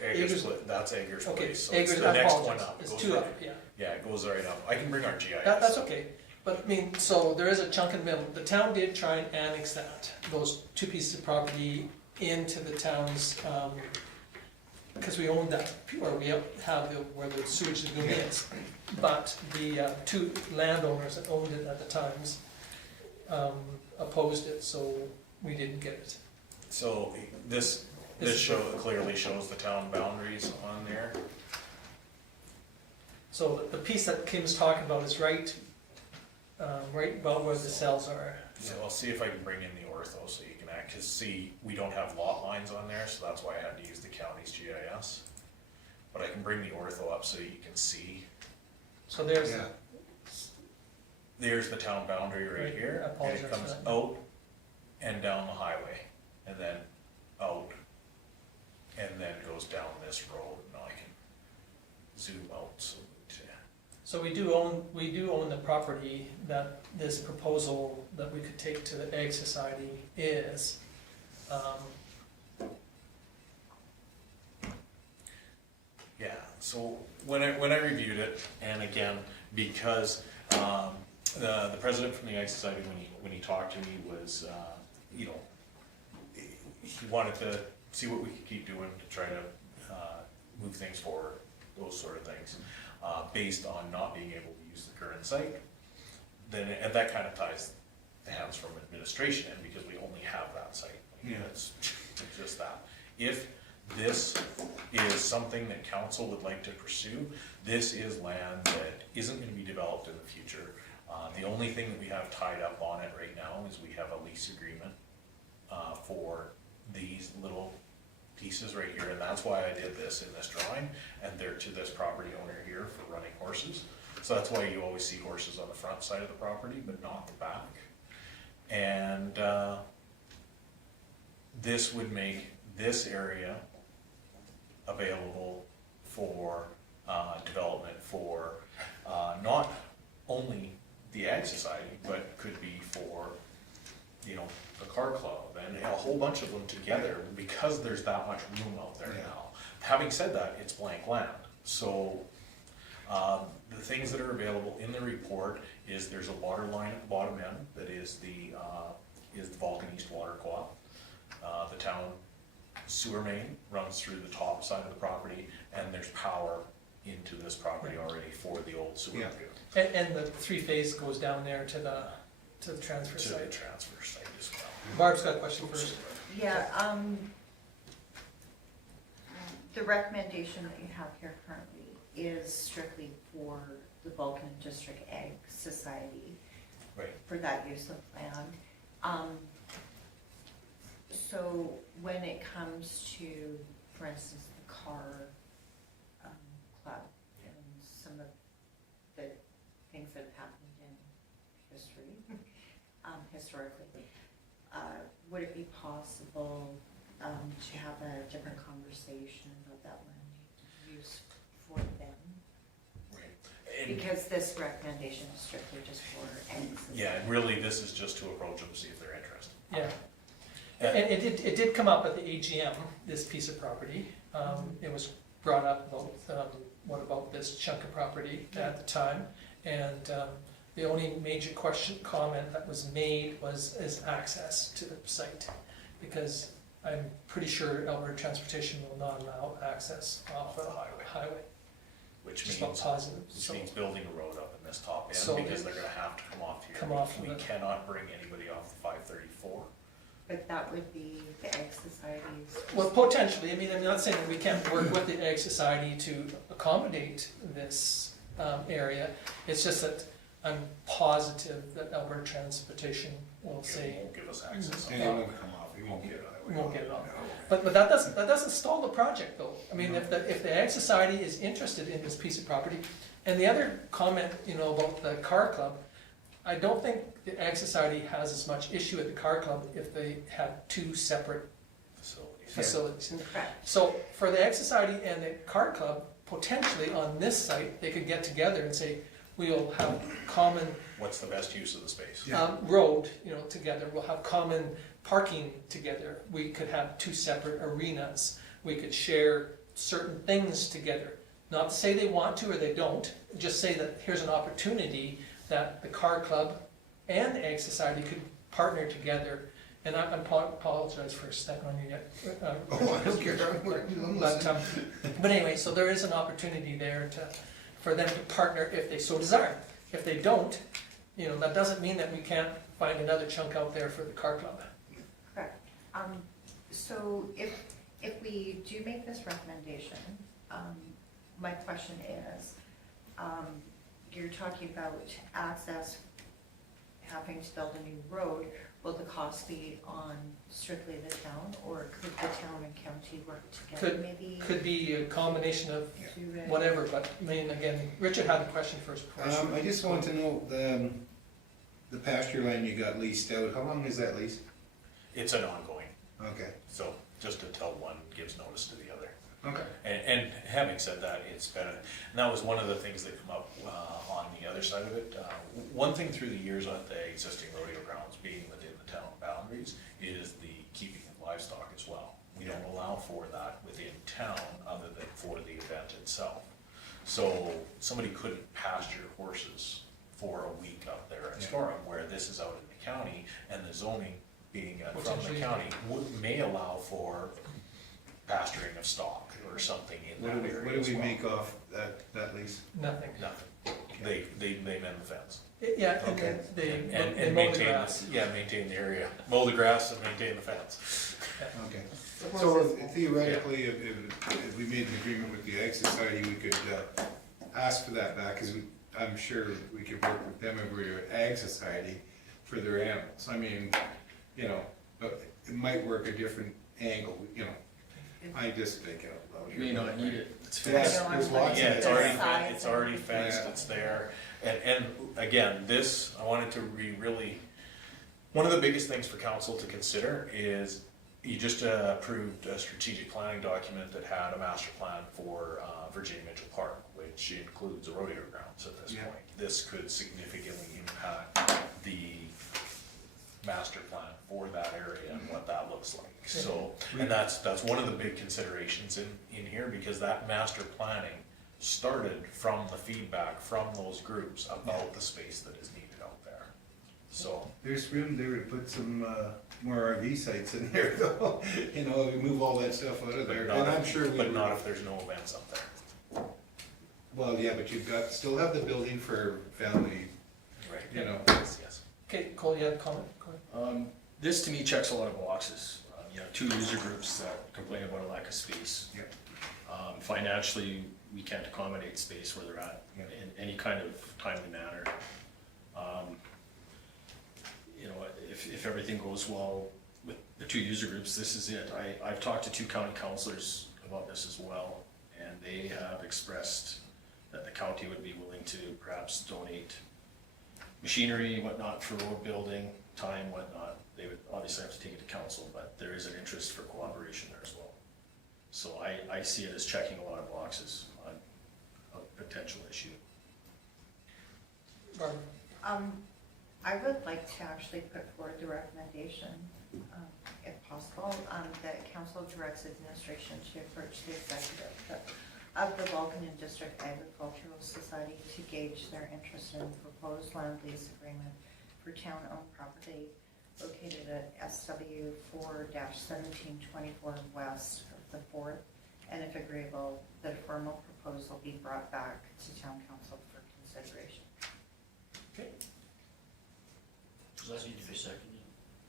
Acres, that's Acres okay, Place, so it's Acres, the I next one apologize, up. It it's goes two right- up, yeah. Yeah, it goes right up, I can bring our GIS. That's okay, but I mean, so there is a chunk in the middle, the town did try and annex those two pieces of property into the town's, because we own that, or we have where the sewage lagoon is. But the two landowners that owned it at the times opposed it, so we didn't get it. So this clearly shows the town boundaries on there. So the piece that Kim's talking about is right about where the cells are. So I'll see if I can bring in the ortho so you can cause see, we don't have lot lines on there, so that's why I had to use the county's GIS. But I can bring the ortho up so you can see. So there's, Yeah. There's the town boundary right Right, here, I and apologize it for comes that. out and down the highway, and then out, and then goes down this road, and I can zoom out so that, so we do own the property that this proposal that we could take to the Ag Society is. yeah, so when I reviewed it, and again, because, the president from the Ag Society, when he talked to me, was, he wanted to see what we could keep doing to try to, move things forward, those sort of things, based on not being able to use the current site. Then, and that kind of ties the hands from administration in, because we only have that site. Yeah. It's just that. If this is something that council would like to pursue, this is land that isn't gonna be developed in the future. The only thing that we have tied up on it right now is we have a lease agreement for these little pieces right here, and that's why I did this in this drawing, and they're to this property owner here for running horses. So that's why you always see horses on the front side of the property, but not the back. And this would make this area available for development for not only the Ag Society, but could be for, the car club and a whole bunch of them together, because there's that much room out there Yeah. now. Having said that, it's blank land, so the things that are available in the report is there's a water line at the bottom end that is the Vulcan East Water Co-op. The town sewer main runs through the top side of the property, and there's power into this property already for the old sewer. Yeah. And the three-phase goes down there to the transfer To the site. transfer site as well. Barb's got a question first. Yeah, the recommendation that you have here currently is strictly for the Vulcan District Ag Society. Right. For that use of land. So when it comes to, for instance, the car club and some of the things that have happened in history, historically, would it be possible to have a different conversation about that land use for them? Right. And, Because this recommendation is strictly just for Ag Society. yeah, and really, this is just to approach them, see if they're interested. Yeah. And it did come up at the AGM, this piece of property. It was brought up about, what about this chunk of property at the time? And The only major comment that was made is access to the site, because I'm pretty sure Alberta Transportation will not allow access off the highway. Which Just about means, positive, which so, means building a road up in this top So end, because they're gonna have to come off here. Come off of We it. cannot bring anybody off the 534. But that would be the Egg Society's. well, potentially, I mean, I'm not saying that we can't work with the Ag Society to accommodate this area. It's just that I'm positive that Alberta Transportation will say, Won't give us access. And it won't come off, we won't get it. We won't get it off. But that doesn't stall the project though. I mean, if the Ag Society is interested in this piece of property, and the other comment, you know, about the car club, I don't think the Ag Society has as much issue at the car club if they have two separate Facilities. facilities. Correct. So for the Ag Society and the car club, potentially on this site, they could get together and say, we'll have common What's the best use of the space? Yeah. road, you know, together, we'll have common parking together, we could have two separate arenas, we could share certain things together. Not to say they want to or they don't, just say that here's an opportunity that the car club and the Ag Society could partner together. And I apologize for stepping on you yet. Oh, I don't care, I'm But, listening. but anyway, so there is an opportunity there for them to partner if they so desire. If they don't, you know, that doesn't mean that we can't find another chunk out there for the car club. Correct. So if we do make this recommendation, my question is, you're talking about access, having to build a new road, will the cost be on strictly the town, or could the town and county work together maybe? Could be a combination of to, whatever, but I mean, again, Richard had a question first. I just want to know, the pasture land you got leased out, how long is that lease? It's an ongoing, Okay, so just until one gives notice to the other. okay. And having said that, it's been, and that was one of the things that come up on the other side of it. One thing through the years on the existing rodeo grounds being within the town boundaries is the keeping of livestock as well. We don't allow for that within town other than for the event itself. So somebody couldn't pasture horses for a week up there at Storm, where this is out in the county, and the zoning being from the Potentially. county may allow for pasturing of stock or something in that area What do as we well. make off that lease? Nothing. Nothing. They mend the fence. Yeah, and Okay. they And mow the maintain, grass. maintain the area, mow the grass and maintain the fence. Okay. So theoretically, if we made an agreement with the Ag Society, we could ask for that back, because I'm sure we could work with them if we were Ag Society for their animals. I mean, you know, but it might work a different angle, you know. I just think out loud. You may not need it. It's Yes, I know, there's I'm lots looking Yeah, of it's The already, size it's and- already fenced, Yeah. it's there. And again, this, I wanted to really, one of the biggest things for council to consider is you just approved a strategic planning document that had a master plan for Virginia Mitchell Park, which includes the rodeo grounds at this Yeah. point. This could significantly impact the master plan for that area and what that looks like. So, and that's one of the big considerations in here, because that master planning started from the feedback from those groups about the space that is needed out there. So, There's room there to put some more RV sites in there though, you know, we move all that stuff out of there, but and not, I'm sure we. but not if there's no events up there. Well, yeah, but you've got, still have the building for family, Right. you know. Yes. Okay, Cole, you had a comment? Go ahead. This to me checks a lot of boxes. You know, two user groups that complain about a lack of space. Yeah. Financially, we can't accommodate space where they're at Yeah. in any kind of timely manner. You know, if everything goes well with the two user groups, this is it. I've talked to two county councilors about this as well, and they have expressed that the county would be willing to perhaps donate machinery, whatnot, for road building, time, whatnot. They would obviously have to take it to council, but there is an interest for cooperation there as well. So I see it as checking a lot of boxes on a potential issue. Barbara? I would like to actually put forward the recommendation, if possible, that council directs administration to approach the executive. But of the Vulcan and District Agricultural Society to gauge their interest in proposed land lease agreement for town-owned property located at SW 4-1724 west of the 4th, and if agreeable, the formal proposal be brought back to town council for consideration. Does that need to be seconded?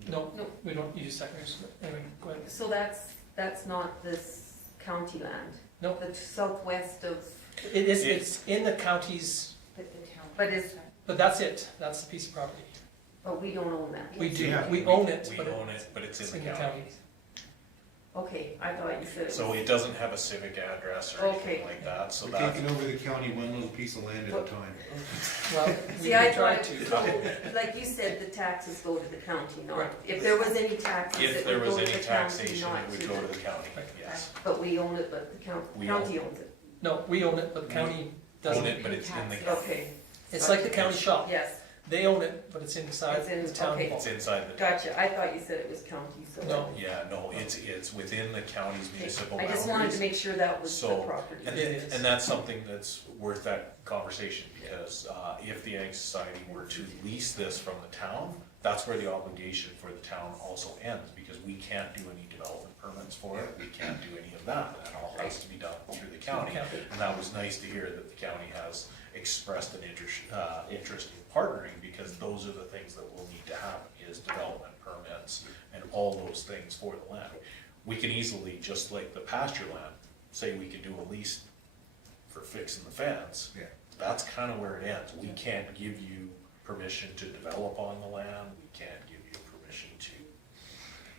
No, No. we don't use seconds. Anyway, go ahead. So that's not this county land? No. The southwest of, It's in the counties, But the town. But is- but that's it. That's the piece of property. oh, we don't own that? We do, Yeah. we own it, We but own it, but it's in the county. Okay, I thought you said it was. So it doesn't have a civic address or anything Okay. like that, so We're that's. taking over the county one little piece of land at a time. Well, we See, I tried thought, to. so, like you said, the taxes go to the county, not, Right. if there was any taxes, If it there would was go to any the county, taxation, not it would to go to the, the county, Right. yes. but we own it, but the We county owns it. No, we own it, but the county Own doesn't. it, but it's in the, Okay, It's like the county shop. yes, They own it, but it's inside It's in- the town okay. hall. it's inside the. gotcha, I thought you said it was county, so. No. Yeah, no, it's within the county's municipal I boundaries. just wanted to make sure that was the So, property. And, It is. and that's something that's worth that conversation, because, if the Ag Society were to lease this from the town, that's where the obligation for the town also ends, because we can't do any development permits for it, we can't do any of that, that all has to be done through the county. And that was nice to hear that the county has expressed an interest in partnering, because those are the things that will need to happen, is development permits and all those things for the land. We can easily, just like the pasture land, say we could do a lease for fixing the fence. Yeah. That's kind of where it ends. We can't give you permission to develop on the land, we can't give you permission to,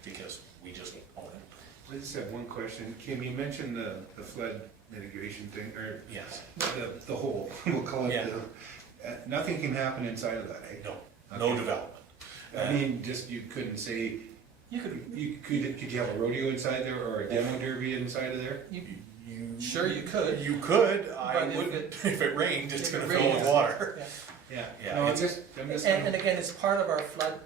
because we just own it. I just have one question. Kim, you mentioned the flood mitigation thing, or Yes. the hole, we'll call it Yeah. nothing can happen inside of that, eh? No, no Okay. development. I mean, just, you couldn't say, You could, could you have a rodeo inside there, or a demo derby inside of there? sure you could. You could, I But if wouldn't, it- if it rained, it's if it gonna fill with rains, water. Yeah. Yeah. Yeah, No, I'm it's- just. And again, it's part of our flood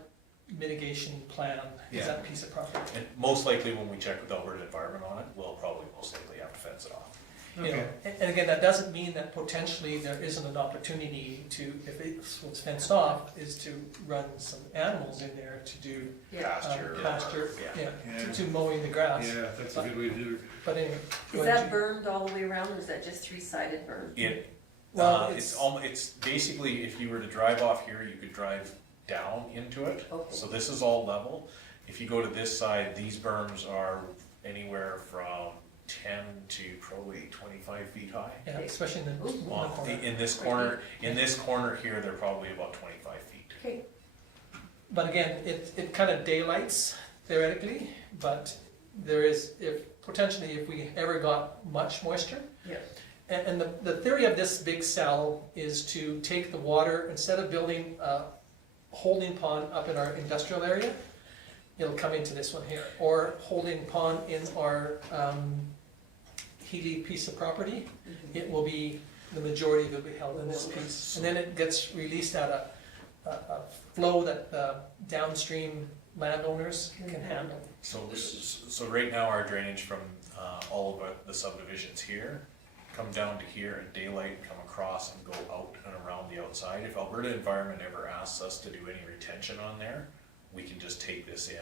mitigation plan, is Yeah. that piece of property. And most likely, when we check with Alberta Environment on it, we'll probably most likely have to fence it off. You know, Okay. and again, that doesn't mean that potentially there isn't an opportunity to, if it's fenced off, is to run some animals in there to do Yeah, Pasture. yeah, Yeah. to mowing the grass. Yeah, that's a good way to do it. But anyway. go is ahead, that burned all the way around, or is that just three-sided burn? It, Well, it's basically, if you were to drive off here, you could drive down into it. Okay. So this is all level. If you go to this side, these berms are anywhere from 10 to probably 25 feet high. Yeah, especially in the one corner. In this corner here, they're probably about 25 feet. Okay, But again, it kind of daylights theoretically, but there is, potentially if we ever got much moisture. yeah, And the theory of this big cell is to take the water, instead of building a holding pond up in our industrial area, it'll come into this one here, or holding pond in our Healy piece of property. It will be, the majority will be held in this piece. And then it gets released at a flow that downstream landowners can handle. So right now, our drainage from all of the subdivisions here come down to here, and daylight come across and go out and around the outside. If Alberta Environment ever asks us to do any retention on there, we can just take this in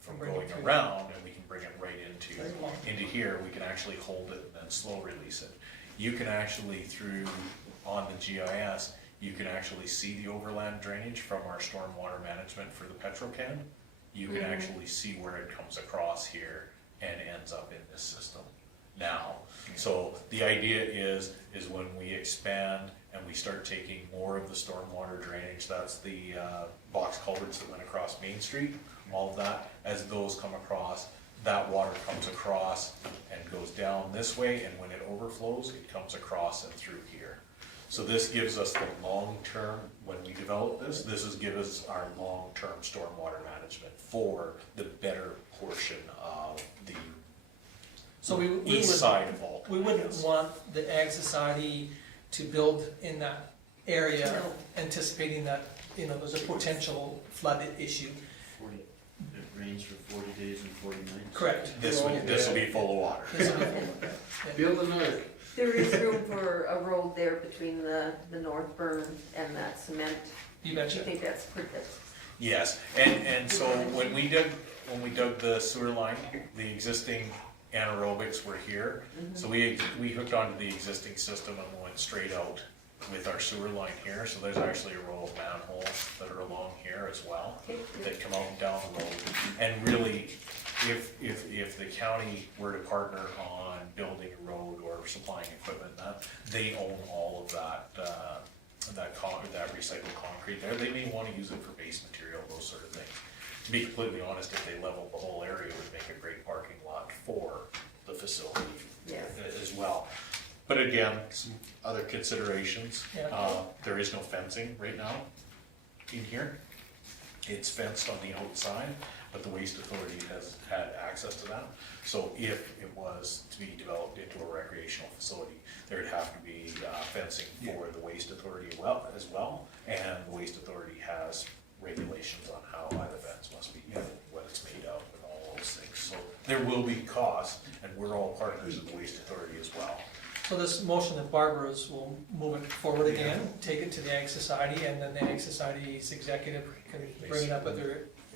from Bring it going through. around, and we can bring it right Very long. into here. We can actually hold it and then slow release it. You can actually, on the GIS, you can actually see the overland drainage from our stormwater management for the Petrochem. You can actually see where it comes across here and ends up in this system now. So the idea is when we expand and we start taking more of the stormwater drainage, that's the box culverts that went across Main Street, all of that, as those come across, that water comes across and goes down this way, and when it overflows, it comes across and through here. So this gives us the long-term, when we develop this is give us our long-term stormwater management for the better portion of the So we east would, side of Vulcan. we wouldn't want the Ag Society to build in that area, No. anticipating that, there's a potential flood issue. rains for 40 days and 40 nights. Correct. This will be full of water. This will be full. Build an ark. There is room for a road there between the north burn and that cement. You I betcha. think that's pretty, Yes, and so when we dug the sewer line, the existing anaerobics were here. So we hooked onto the existing system and went straight out with our sewer line here. So there's actually a row of manholes that are along here as well, that come out and down the road. And really, if the county were to partner on building a road or supplying equipment, they own all of that recycled concrete there. They may wanna use it for base material, those sort of things. To be completely honest, if they leveled the whole area, it would make a great parking lot for the facility yes. as well. But again, some other considerations, Yeah. There is no fencing right now in here. It's fenced on the outside, but the waste authority has had access to that. So if it was to be developed into a recreational facility, there'd have to be fencing for the waste authority as well. And the waste authority has regulations on how high the fence must be, what it's made of, and all those things. So there will be costs, and we're all partners of the waste authority as well. So this motion that Barbara's will move it forward again, take it to the Ag Society, and then the Ag Society's executive can bring it up at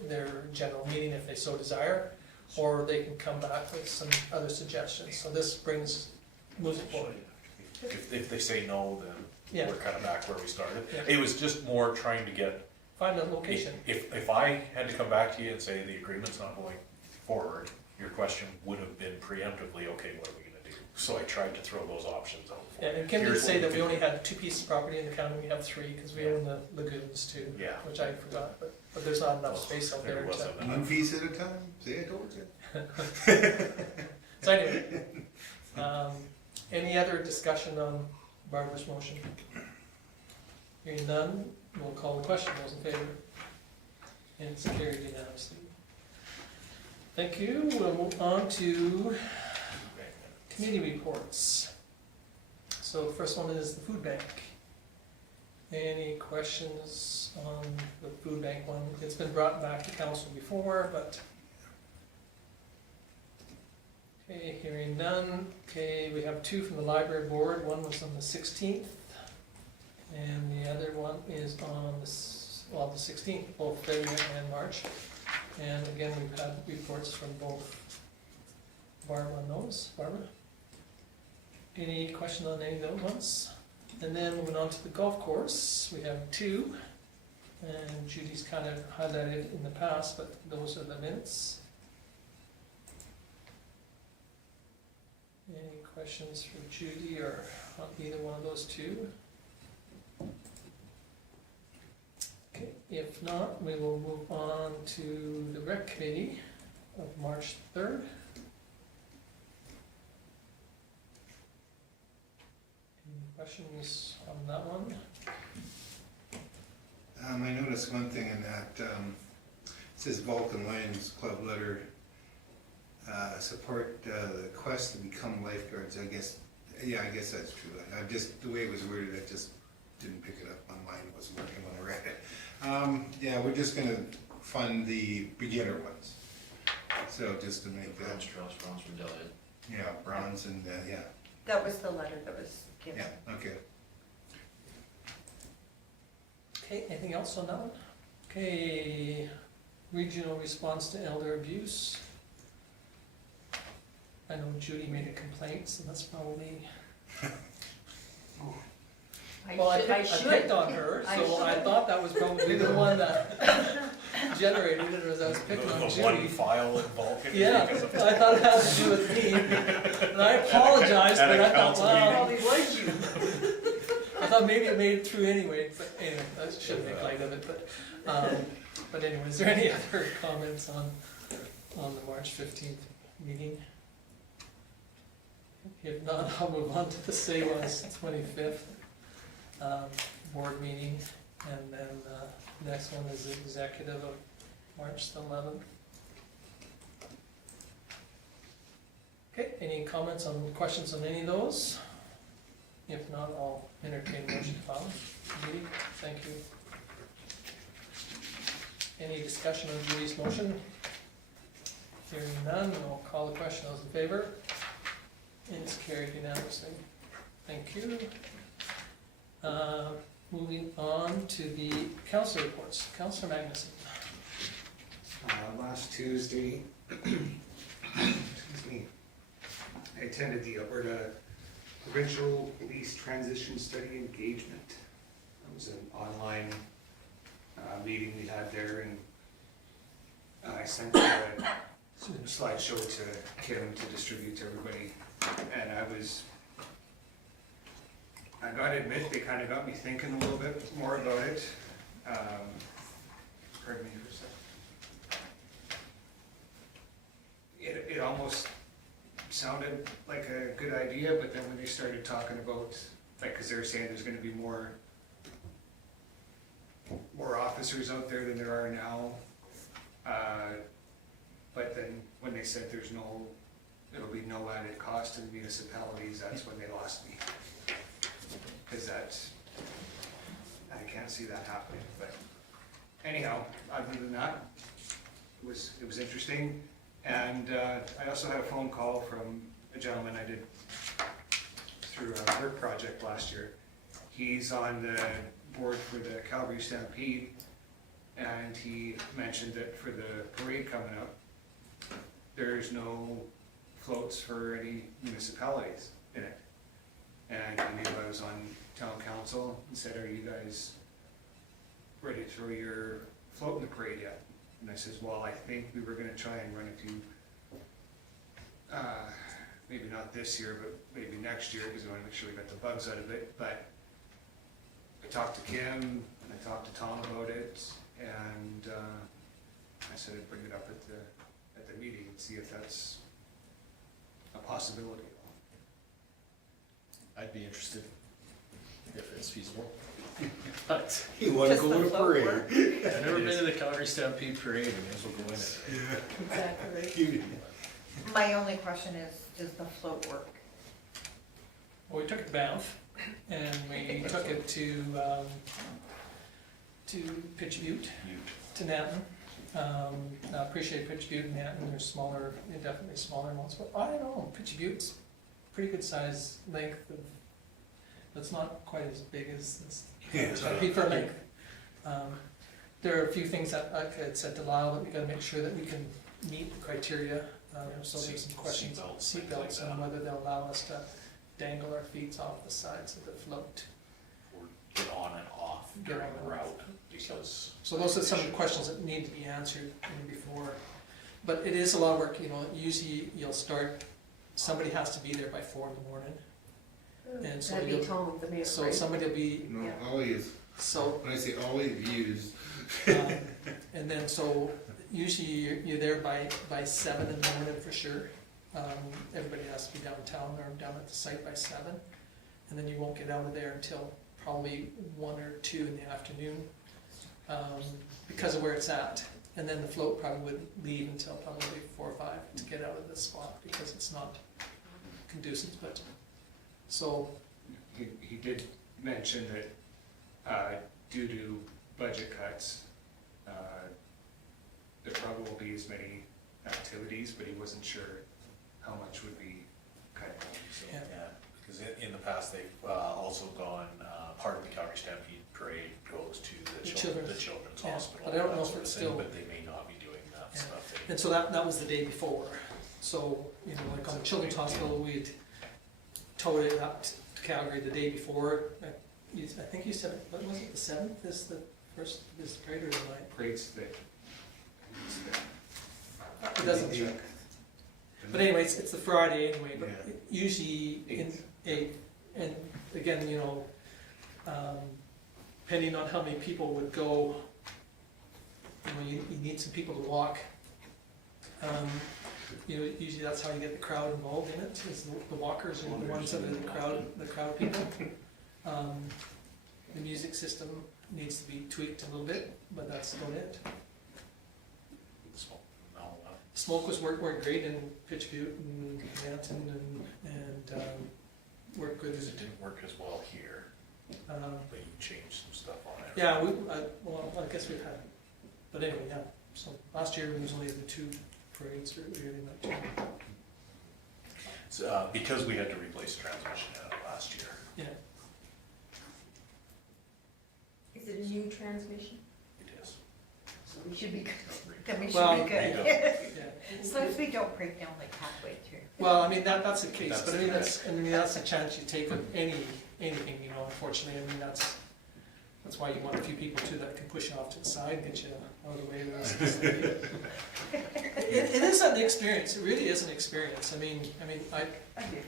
their general meeting if they so desire, or they can come back with some other suggestions. So this moves it forward. If they say no, then Yeah. we're kind of back where we started. Yeah. It was just more trying to get, Find a location. if I had to come back to you and say the agreement's not going forward, your question would have been preemptively, okay, what are we gonna do? So I tried to throw those options out for Yeah, you. and Kim did Here's say what that we can only do. had 2 pieces of property in the county, we have 3, because we own the lagoons too. Yeah. Which I forgot, but there's not enough space out there There to. wasn't enough. One piece at a time, see, I told you. So anyway, any other discussion on Barbara's motion? Hearing none, we'll call the question, those in favor? And it's carried unanimously. Thank you, we'll move on to committee reports. So the first one is the food bank. Any questions on the food bank one? It's been brought back to council before, but. Okay, hearing none. Okay, we have 2 from the library board. One was on the 16th, and the other one is on the 16th, both February and March. And again, we've had reports from both Barbara and those. Barbara? Any question on any of those ones? And then moving on to the golf course, we have 2, and Judy's kind of highlighted in the past, but those are the minutes. Any questions for Judy or on either one of those 2? Okay, if not, we will move on to the rec committee of March 3rd. Any questions on that one? I noticed one thing in that, it says Vulcan Lions Club letter, support the quest to become lifeguards, I guess that's true. I just, the way it was worded, I just didn't pick it up on mine, it wasn't working when I read it. Yeah, we're just gonna fund the beginner ones. So just to make that, Bronze from Delegate. yeah, bronze and, yeah, That was the letter that was given. yeah, okay. Okay, anything else on that one? Okay, regional response to elder abuse. I know Judy made a complaint, so that's probably, well, I picked on her, I so I should. thought that was probably the one that generated it, as I was picking on The one Judy. file in Vulcan. Yeah, because of- I thought it had to do with me, and I apologized, At a but I thought, council wow, Probably was you. I thought maybe it made it through anyway, but anyway, I shouldn't make light of it, but anyway, is there any other comments on the March 15th meeting? If not, I'll move on to the SAWA's 25th board meeting, and then next one is the executive of March the 11th. Okay, any comments on, questions on any of those? If not, I'll entertain a motion to file. Judy, thank you. Any discussion on Judy's motion? Hearing none, I'll call the question. Those in favor? It's carried unanimously. Thank you. Moving on to the council reports. Councilor Magnuson. Last Tuesday, excuse me, I attended the Alberta Provincial Police Transition Study Engagement. It was an online meeting we had there, and I sent a slideshow to Kim to distribute to everybody, and I gotta admit, they kinda got me thinking a little bit more about it. Pardon me for a second. It almost sounded like a good idea, but then when they started talking about, like, cause they were saying there's gonna be more officers out there than there are now. But then when they said it'll be no added cost to the municipalities, that's when they lost me. Cause I can't see that happening, but anyhow, other than that, it was interesting. And I also had a phone call from a gentleman I did through a work project last year. He's on the board for the Calgary Stampede, and he mentioned that for the parade coming up, there's no floats for any municipalities in it. And he knew I was on town council and said, are you guys ready to throw your float in the parade yet? And I says, well, I think we were gonna try and run a few, maybe not this year, but maybe next year, because we wanna make sure we got the bugs out of it. But I talked to Kim, and I talked to Tom about it, and I said I'd bring it up at the meeting and see if that's a possibility. I'd be interested if it's feasible. But You wanna Just go the to a float parade? work. I've never been to the Calgary Stampede Parade, I may as well go in it. Exactly. My only question is, does the float work? Well, we took it to Banff, and we took it to Pitch Butte, to Nanton. I appreciate Pitch Butte and Nanton, they're smaller, they're definitely smaller ones, but I don't know, Pitch Butte's pretty good size length of, it's not quite as big as this. For length. There are a few things that I had said to Lyle that we gotta make sure that we can meet the criteria. So there's some questions about seatbelts and whether they'll allow us to dangle our feet off the sides of the float. Or get on and off during the route, because. So those are some of the questions that need to be answered before. But it is a lot of work, usually you'll start, somebody has to be there by 4 in the morning. And so That'd be Tom, the mayor, So right? somebody will be, No, always, so, when I say always views, and then so usually you're there by 7 in the morning for sure. Everybody has to be downtown or down at the site by 7. And then you won't get out of there until probably 1 or 2 in the afternoon, because of where it's at. And then the float probably wouldn't leave until probably 4 or 5 to get out of the spot because it's not conducive, but, so. He did mention that due to budget cuts, there probably won't be as many activities, but he wasn't sure how much would be cut down, so. Yeah. Yeah, because in the past, they've also gone, part of the Calgary Stampede Parade goes to the Children's Yeah, Hospital. but I don't know that if sort of it's thing, still- But they may not be doing that Yeah. stuff. And so that was the day before. So, like on Children's Hospital, we'd towed it up to Calgary the day before. I think you said, what was it, the 7th is the first, this parade or the 9th? Parades that, It doesn't check. But anyways, it's the Friday anyway, but Yeah. usually in 8, and again, depending on how many people would go, you need some people to walk. Usually that's how you get the crowd involved in it, is the walkers are the ones that are the crowd people. The music system needs to be tweaked a little bit, but that's about it. Smoke was worked great in Pitch Butte and Nanton and worked good. Because it didn't work as well here, Um, but you changed some stuff on it. Yeah, I guess we've had, but anyway, yeah, so last year there was only the two parades really like to. So, because we had to replace the transmission last year. Yeah, Is it a new transmission? It is. So we should be good. Then we Well, should be there you good. yeah. As long as we don't break down like halfway through. Well, I mean, that's the case, but I mean, That's that's a chance you take with anything, you know, unfortunately, I mean, that's why you want a few people too that can push off to the side, get you out of the way of the rest of the city. It is an experience, it really is an experience, I mean,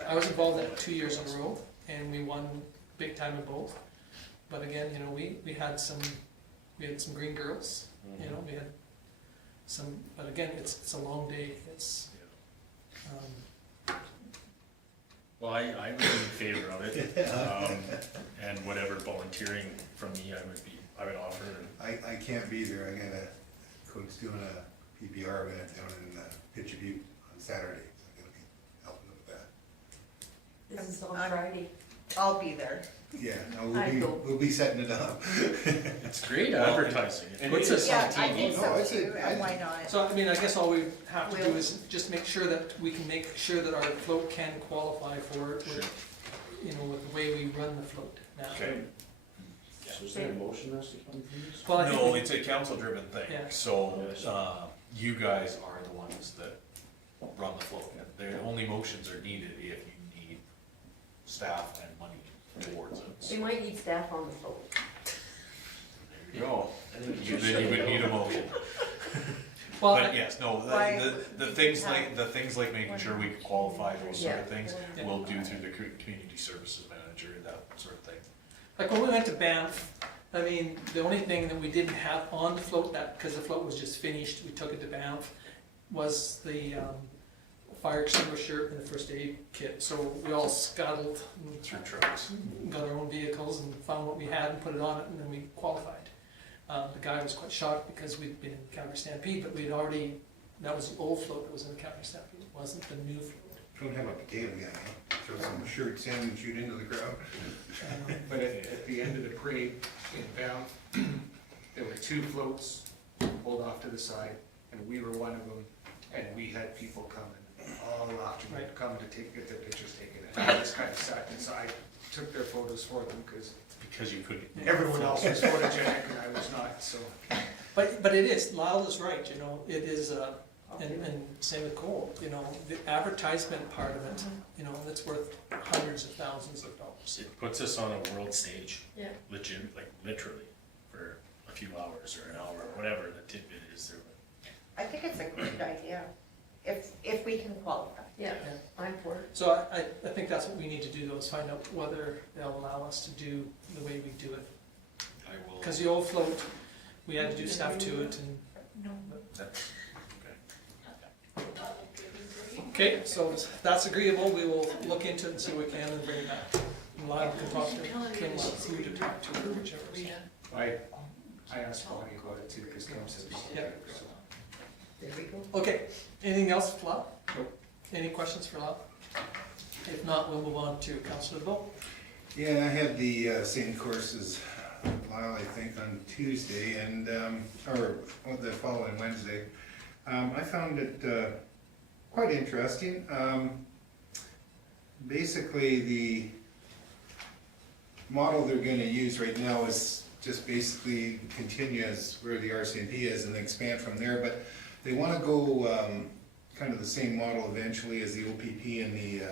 I was involved in it 2 years in a row, and we won big time in both. But again, you know, we had some green girls, you know, we had some, but again, it's a long day, it's, Well, I'm really in favor of it, and whatever volunteering from me, I would offer. I can't be there, I got a coach doing a PPR event down in Pitcher Butte on Saturday, so I'm gonna be helping with that. This is on I'm- Friday. I'll be there. Yeah, no, I go. we'll be setting it up. It's great advertising, it puts us Yeah, on I TV. think No, so it's too, a- and why not? so I mean, I guess all we have to do Will. is just make sure that we can make sure that our float can qualify for it, with, you know, with the way we run the float now. Okay. So is there a motion that's to come from this? Well, I think No, we- it's a council-driven thing, Yeah. so, you guys are the ones that run the float. The only motions are needed if you need staff and money towards We it. might need staff on the float. There you go. I think Then you would need a motion. well, But yes, no, Why- the things like making sure we qualify those sort of Yeah. things, Yeah. we'll do through the community services manager, that sort of thing. like when we went to Banff, I mean, the only thing that we didn't have on the float, that, because the float was just finished, we took it to Banff, was the fire extinguisher and the first aid kit. So we all scuttled and Through trucks. got our own vehicles and found what we had and put it on it, and then we qualified. The guy was quite shocked because we'd been in Calgary Stampede, but we'd already, that was the old float that was in the Calgary Stampede, it wasn't the new float. Don't have a potato gun, eh? Throw some shirts in and shoot into the crowd. But at the end of the parade in Banff, there were 2 floats pulled off to the side, and we were one of them, and we had people coming all afternoon, Right. coming to get their pictures taken. And I just kind of sat inside, took their photos for them, because Because you couldn't. everyone else was photogenic and I was not, so. But it is, Lyle is right, you know, it is, and same with Cole, you know, the advertisement part of it, you know, it's worth hundreds of thousands of dollars. It puts us on a world stage, Yeah. legit, like literally, for a few hours or an hour, or whatever the tidbit is there. I think it's a great idea, if we can qualify. Yeah, Yeah. I'm for it. So I think that's what we need to do though, is find out whether they'll allow us to do the way we do it. I will. Because the old float, we had to do stuff to it and, No. That's- okay, so if that's agreeable, we will look into it and see what we can and bring it back. And Lyle can talk to Kim about who to talk to, or whichever. I asked Bonnie about it too, because Kim said. Yeah. so. There we go. Okay, anything else for Lyle? Any questions for Lyle? If not, we'll move on to Councillor Bo. Yeah, I had the same course as Lyle, I think, on Tuesday and, or the following Wednesday. I found it quite interesting. Basically, the model they're gonna use right now is just basically continue as where the RCMP is and expand from there, but they wanna go kind of the same model eventually as the OPP and the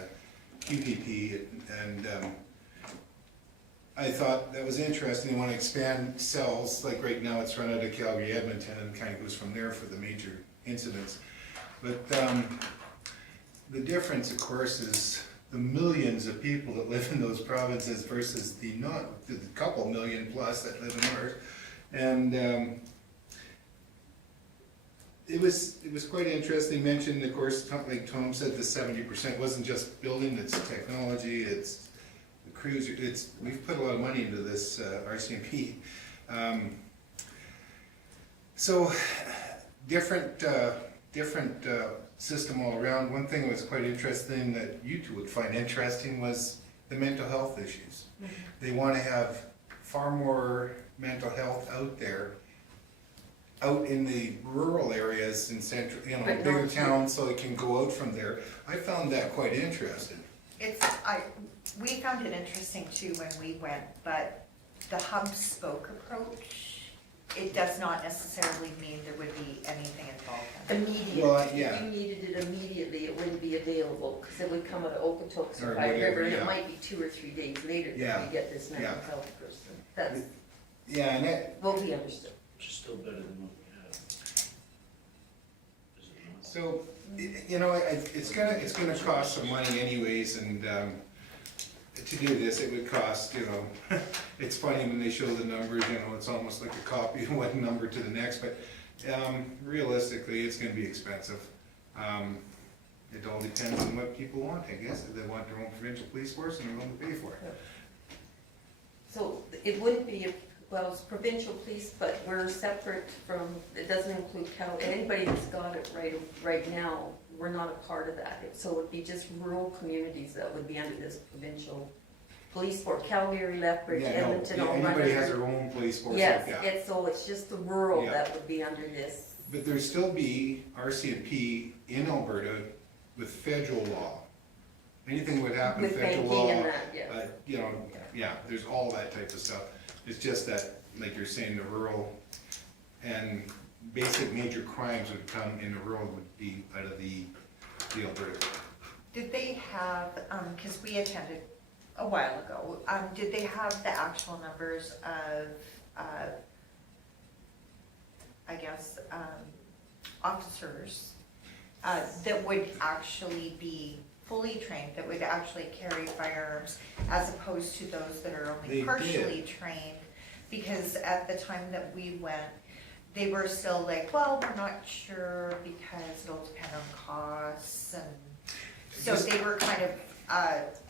QPP, and I thought that was interesting. They want to expand cells, like right now it's run out of Calgary, Edmonton, and kind of goes from there for the major incidents. But the difference, of course, is the millions of people that live in those provinces versus the couple million plus that live in ours. And it was quite interesting. They mentioned, of course, like Tom said, the 70% wasn't just building, it's technology, it's the crews, we've put a lot of money into this RCMP. So different system all around. One thing that was quite interesting that you two would find interesting was the mental health issues. They want to have far more mental health out there out in the rural areas in central, you know, But bigger not here. towns, so it can go out from there. I found that quite interesting. We found it interesting too when we went, but the hub spoke approach, it does not necessarily mean there would be anything in Vulcan. Immediate, Well, if yeah. you needed it immediately, it wouldn't be available, because it would come out of Okotoks Or or High whatever, River, and yeah. it might be 2 or 3 days later Yeah, that we get this mental yeah. health person. That's, Yeah, and that, will be understood. Which is still better than what we have. Is it not? so, you know, it's gonna cost some money anyways, and, to do this, it would cost, you know, it's funny when they show the numbers, you know, it's almost like a copy of one number to the next, but, realistically, it's gonna be expensive. It all depends on what people want, I guess, if they want their own provincial police force and they're willing to pay for it. So it wouldn't be, well, it's provincial police, but we're separate from, it doesn't include anybody that's got it right now, we're not a part of that. So it would be just rural communities that would be under this provincial police force, Calgary, Lethbridge, Yeah, no, Edmonton, yeah, all anybody has Rutherford. their own police force, Yes, yeah. it's just the rural Yeah. that would be under this. But there'd still be RCMP in Alberta with federal law. Anything would happen, With federal banking law, and that, yeah. you know, yeah, there's all that type of stuff. It's just that, like you're saying, the rural and basic major crimes would come in the rural would be out of the Alberta. Did they have, because we attended a while ago, did they have the actual numbers of, I guess, officers that would actually be fully trained, that would actually carry firearms, as opposed to those that are They only did. partially trained? Because at the time that we went, they were still like, well, we're not sure because it'll depend on costs, and so Just- they were kind of,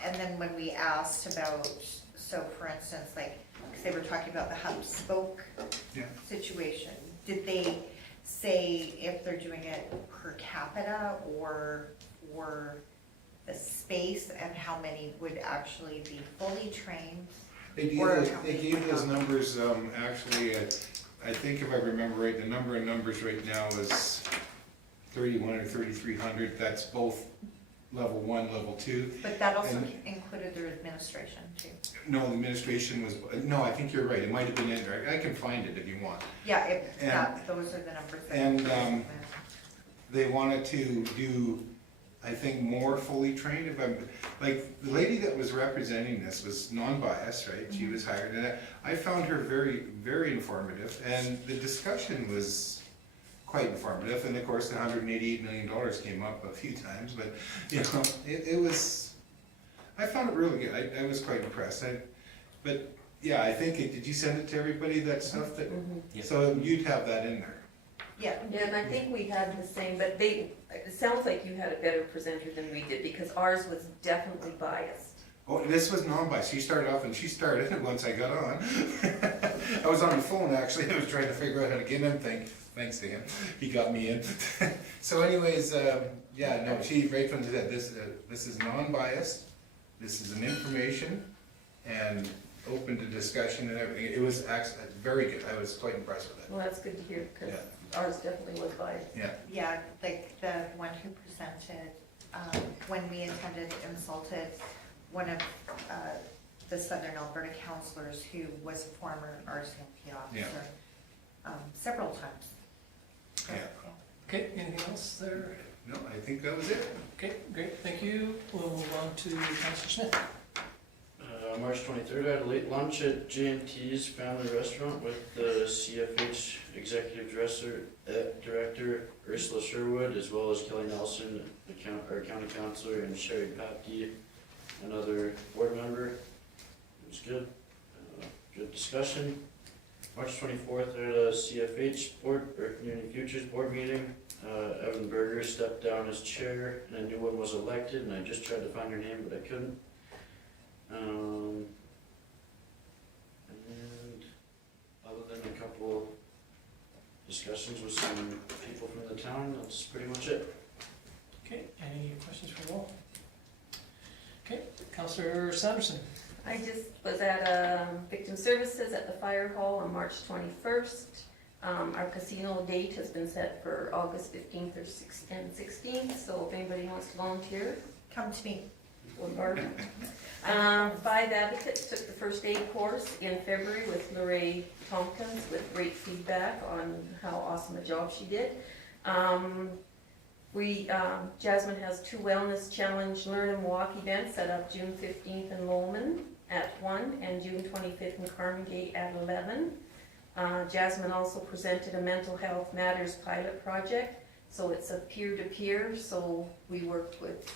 and then when we asked about, so for instance, like, because they were talking about the hub spoke Yeah. situation, did they say if they're doing it per capita or the space, and how many would actually be fully trained? They gave Or those, how they many gave those come? numbers, actually, I think if I remember right, the number of numbers right now is 31 or 3,300, that's both level 1, level 2. But that also And- included their administration too. No, the administration was, no, I think you're right, it might have been in there, I can find it if you want. Yeah, if And- that, those are the numbers that. and, They wanted to do, I think, more fully trained, if I'm, like, the lady that was representing this was non-biased, right? She was hired, and I found her very, very informative, and the discussion was quite informative, and of course, the $188 million came up a few times, but, you know, it was, I found it really good, I was quite impressed, but, yeah, I think, did you send it to everybody, that stuff that, Mhm. so you'd have that in there? Yeah. Yeah, and I think we had the same, but it sounds like you had a better presenter than we did, because ours was definitely biased. Oh, this was non-biased. She started off, and she started it once I got on. I was on the phone, actually. I was trying to figure out how to get in. Thanks to him. He got me in. So anyways, yeah, no, she right from the said, this is non-biased. This is an information and open to discussion and everything. It was actually very good. I was quite impressed with it. Well, that's good to hear, because ours definitely was biased. Yeah. Yeah, like the one who presented, when we attended, insulted one of the Southern Alberta councillors who was a former RCMP officer, several times. Yeah. Okay, anything else there? No, I think that was it. Okay, great, thank you. We'll move on to Councillor Smith. March 23rd, I had a late lunch at J&T's Family Restaurant with the CFH Executive Director Ursula Sherwood, as well as Kelly Nelson, our County Councilor, and Sherry Papke, another board member. It was good. Good discussion. March 24th, I had a CFH board, or Community Futures board meeting. Evan Berger stepped down as chair, and a new one was elected, and I just tried to find her name, but I couldn't. And other than a couple discussions with some people from the town, that's pretty much it. Okay, any questions for Will? Okay, Councillor Sanderson. I just was at Victim Services at the Fire Hall on March 21st. Our casino date has been set for August 15th and 16th, so if anybody wants to volunteer, Come to me. or 5 advocates took the first aid course in February with Lorraine Tompkins with great feedback on how awesome a job she did. Jasmine has 2 wellness challenge learn and walk events set up June 15th in Lowman at 1 and June 25th in Carmigate at 11. Jasmine also presented a mental health matters pilot project, so it's a peer-to-peer, so we work with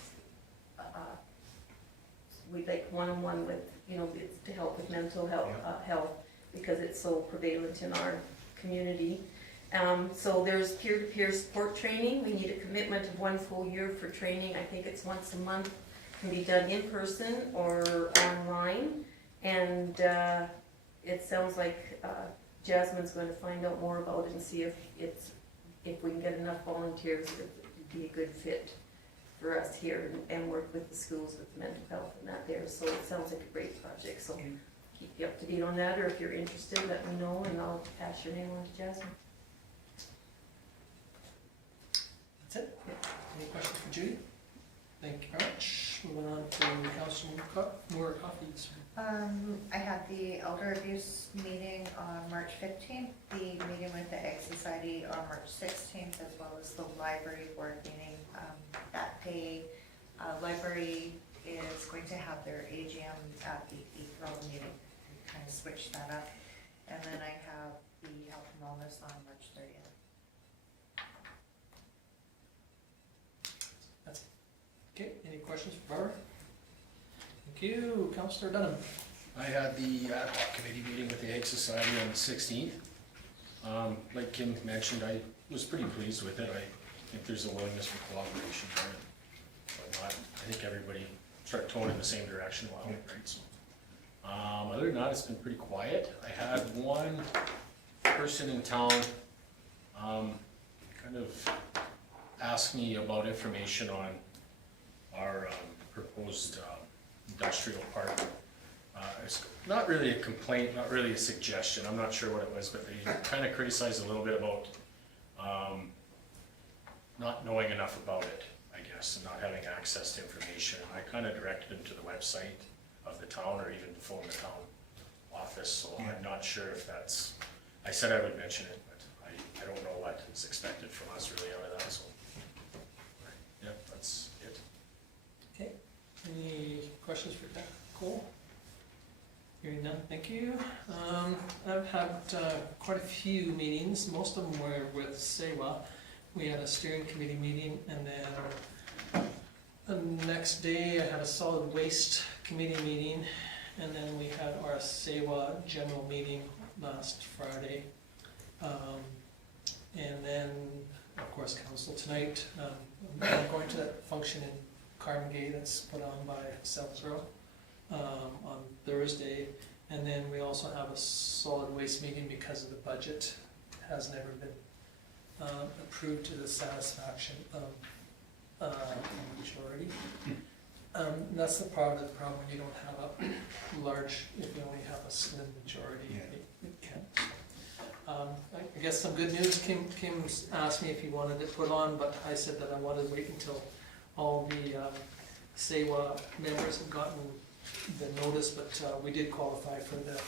we like one-on-one with, it's to help with mental health because it's so prevalent in our community. So there's peer-to-peer support training. We need a commitment of 1 full year for training. I think it's once a month, can be done in person or online. And it sounds like Jasmine's going to find out more about it and see if we can get enough volunteers that it'd be a good fit for us here and work with the schools with mental health and that there. So it sounds like a great project. So keep you up to date on that, or if you're interested, let me know and I'll pass your name on to Jasmine. That's it. Any questions for Judy? Thank you very much. Moving on to Councilor Moore Coffees. I had the elder abuse meeting on March 15th, the meeting with the Egg Society on March 16th, as well as the library board meeting that day. Library is going to have their AGM at the April meeting. We kind of switched that up. And then I have the health and wellness on March 30th. Okay, any questions for Barbara? Thank you. Councillor Dunham. I had the ad hoc committee meeting with the Egg Society on the 16th. Like Kim mentioned, I was pretty pleased with it. I think there's a willingness for collaboration there and whatnot. I think everybody started towing in the same direction a while, right? So, other than that, it's been pretty quiet. I had one person in town kind of ask me about information on our proposed industrial park. It's not really a complaint, not really a suggestion, I'm not sure what it was, but they kind of criticized a little bit about not knowing enough about it, I guess, and not having access to information. I kind of directed them to the website of the town or even phone the town office, so I'm not sure if that's, I said I would mention it, but I don't know what is expected from us really out of that, so. Yeah, that's it. Okay. Any questions for Cole? Hearing none, thank you. I've had quite a few meetings. Most of them were with SEWA. We had a steering committee meeting, and then the next day I had a solid waste committee meeting, and then we had our SEWA general meeting last Friday. And then, of course, council tonight. I'm going to that function in Carmigate that's put on by Southwestern on Thursday, and then we also have a solid waste meeting because of the budget has never been approved to the satisfaction of the majority. That's the problem when you don't have a large, if you only have a slim majority, it can't. I guess some good news, Kim asked me if he wanted it put on, but I said that I wanted to wait until all the SEWA members have gotten the notice, but we did qualify for the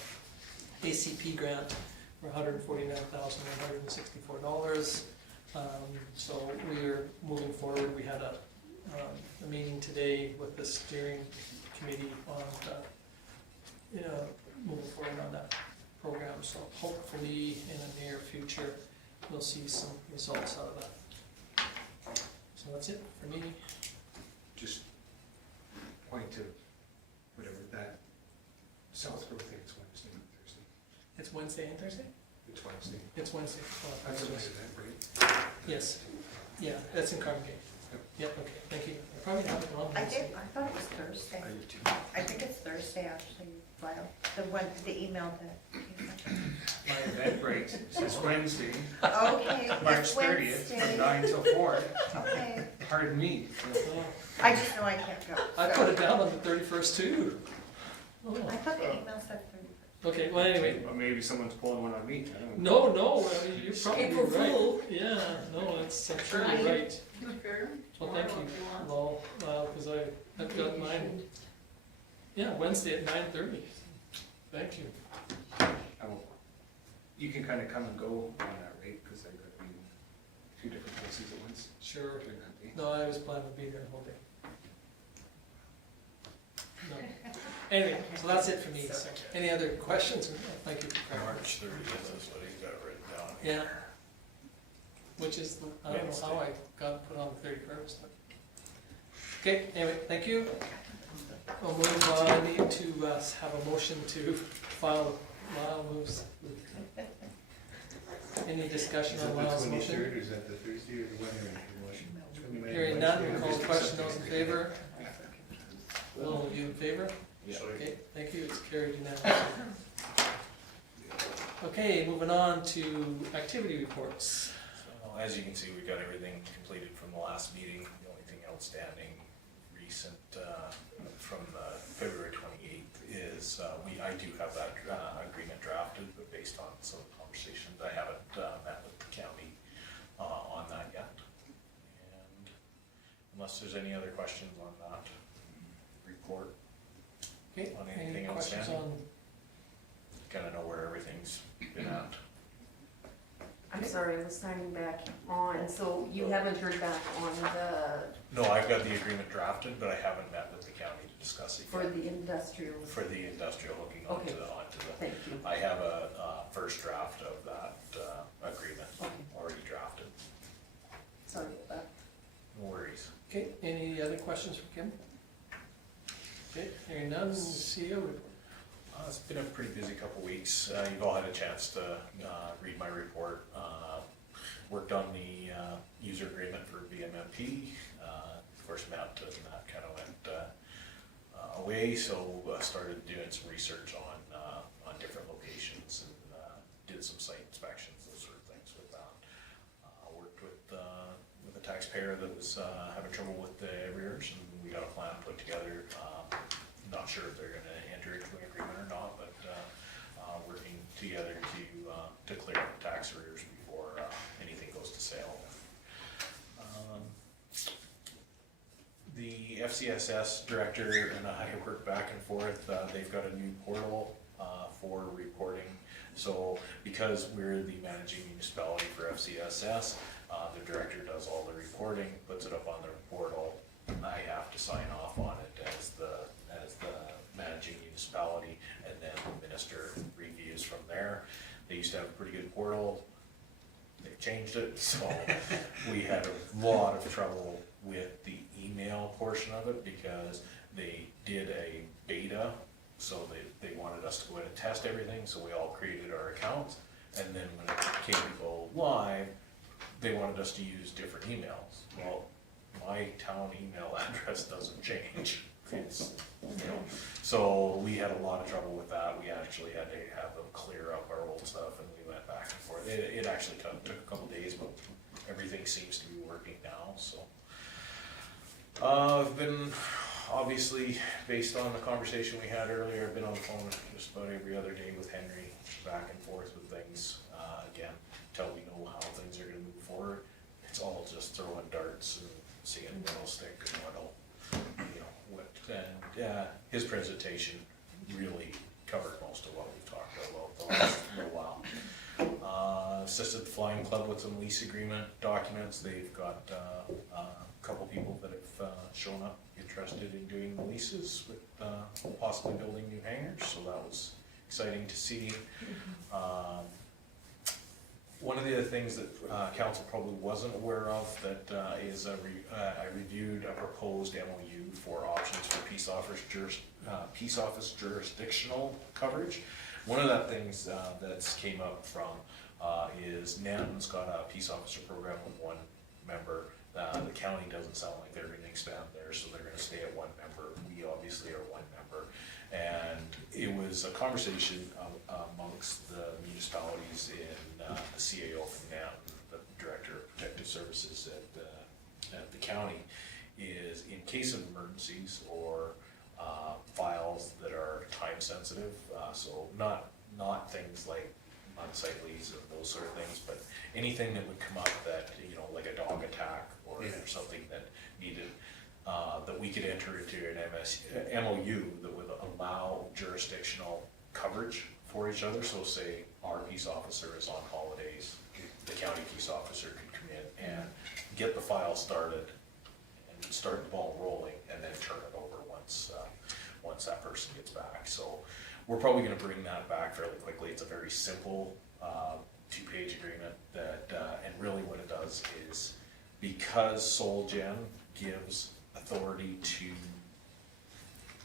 ACP grant for $149,164. So we're moving forward. We had a meeting today with the steering committee on moving forward on that program. So hopefully in the near future we'll see some results out of that. So that's it for me. Just point to whatever that Southborough thing, it's Wednesday and Thursday. It's Wednesday and Thursday? It's Wednesday. It's Wednesday. Oh, That's a Thursday. nice event, right? Yes. Yeah, that's in Carmigate. Yep, okay, thank you. I probably have it wrong. I thought it was Thursday. I do too. I think it's Thursday, actually, Lyle. The email that. My event breaks, it's Wednesday, Okay, March it's 30th, from Wednesday. 9 till 4. Okay, Pardon me. Oh, I just know I can't go. I so. put it down on the 31st too. Oh, I thought the email said 31st. Okay, well, anyway, Or maybe someone's pulling one on me, I don't know. no, I mean, you're probably April right. Fool. Yeah, no, it's, I'm sure you're right. Well, thank you, well, because I've got mine, yeah, Wednesday at 9:30. Thank you. You can kind of come and go on that rate, because I've got to be in two different places at once Sure. during that day. No, I was planning to be there the whole day. No. Anyway, so that's it for me. So, any other questions? Thank you. March 30th is what he's got written down. Yeah. Which is, I don't know how I got put on the 31st. But. Okay, anyway, thank you. We'll move on. I need to have a motion to file Lyle moves. Any discussion Is it on the Lyle's motion? 23rd, or is that the Thursday, or the one? Hearing none, we call the question. Those in favor? All of you in favor? Yeah. Okay, thank you, it's carried unanimously. Okay, moving on to activity reports. So, as you can see, we got everything completed from the last meeting. The only thing outstanding recent from February 28th is I do have that agreement drafted, but based on some conversations, I haven't met with the county on that yet. And unless there's any other questions on that report, Okay, on any anything questions outstanding? on, Kind of know where everything's been at. I'm sorry, I was signing back on, so you haven't heard back on the, No, I've got the agreement drafted, but I haven't met with the county to discuss it for yet. the industrial, For the industrial, looking onto Okay. the, thank you. I have a first draft of that agreement Okay. already drafted. Sorry about that. No worries. okay, any other questions for Kim? Okay, hearing none, CEO report. It's been a pretty busy couple weeks. You've all had a chance to read my report. Worked on the user agreement for BMMP. Of course, Matt and that kind of went away, so started doing some research on different locations and did some site inspections, those sort of things with that. Worked with a taxpayer that was having trouble with the arrears, and we got a plan put together. Not sure if they're gonna enter into an agreement or not, but working together to clear up tax arrears before anything goes to sale. The FCSS director and I work back and forth. They've got a new portal for reporting. So because we're the managing municipality for FCSS, the director does all the reporting, puts it up on their portal. I have to sign off on it as the managing municipality, and then the minister reviews from there. They used to have a pretty good portal. They've changed it, so we had a lot of trouble with the email portion of it because they did a beta, so they wanted us to go in and test everything, so we all created our accounts, and then when it came to go live, they wanted us to use different emails. Well, my town email address doesn't change. It's, so we had a lot of trouble with that. We actually had to have them clear up our old stuff, and we went back and forth. It actually took a couple days, but everything seems to be working now, so. I've been, obviously, based on the conversation we had earlier, I've been on the phone just about every other day with Henry, back and forth with things, again, till we know how things are gonna move forward. It's all just throwing darts and seeing what'll stick and what'll, and his presentation really covered most of what we've talked about the last little while. Assisted the Flying Club with some lease agreement documents. They've got a couple people that have shown up interested in doing the leases with possibly building new hangars, so that was exciting to see. One of the other things that council probably wasn't aware of that is I reviewed a proposed MOU for options for peace office jurisdictional coverage. One of the things that's came up from is Nanton's got a peace officer program with one member. The county doesn't sound like they're gonna expand there, so they're gonna stay at one member. We obviously are one member. And it was a conversation amongst the municipalities in the CAO from Nanton, the Director of Protective Services at the county, is in case of emergencies or files that are time sensitive, so not not things like unsightlies and those sort of things, but anything that would come up that, you know, like a dog attack or Yeah. something that needed, that we could enter into an MOU that would allow jurisdictional coverage for each other. So say our peace officer is on holidays, the county peace officer could come in and get the file started and start the ball rolling and then turn it over once that person gets back. So we're probably gonna bring that back fairly quickly. It's a very simple, 2-page agreement that, and really what it does is, because Sole Gen gives authority to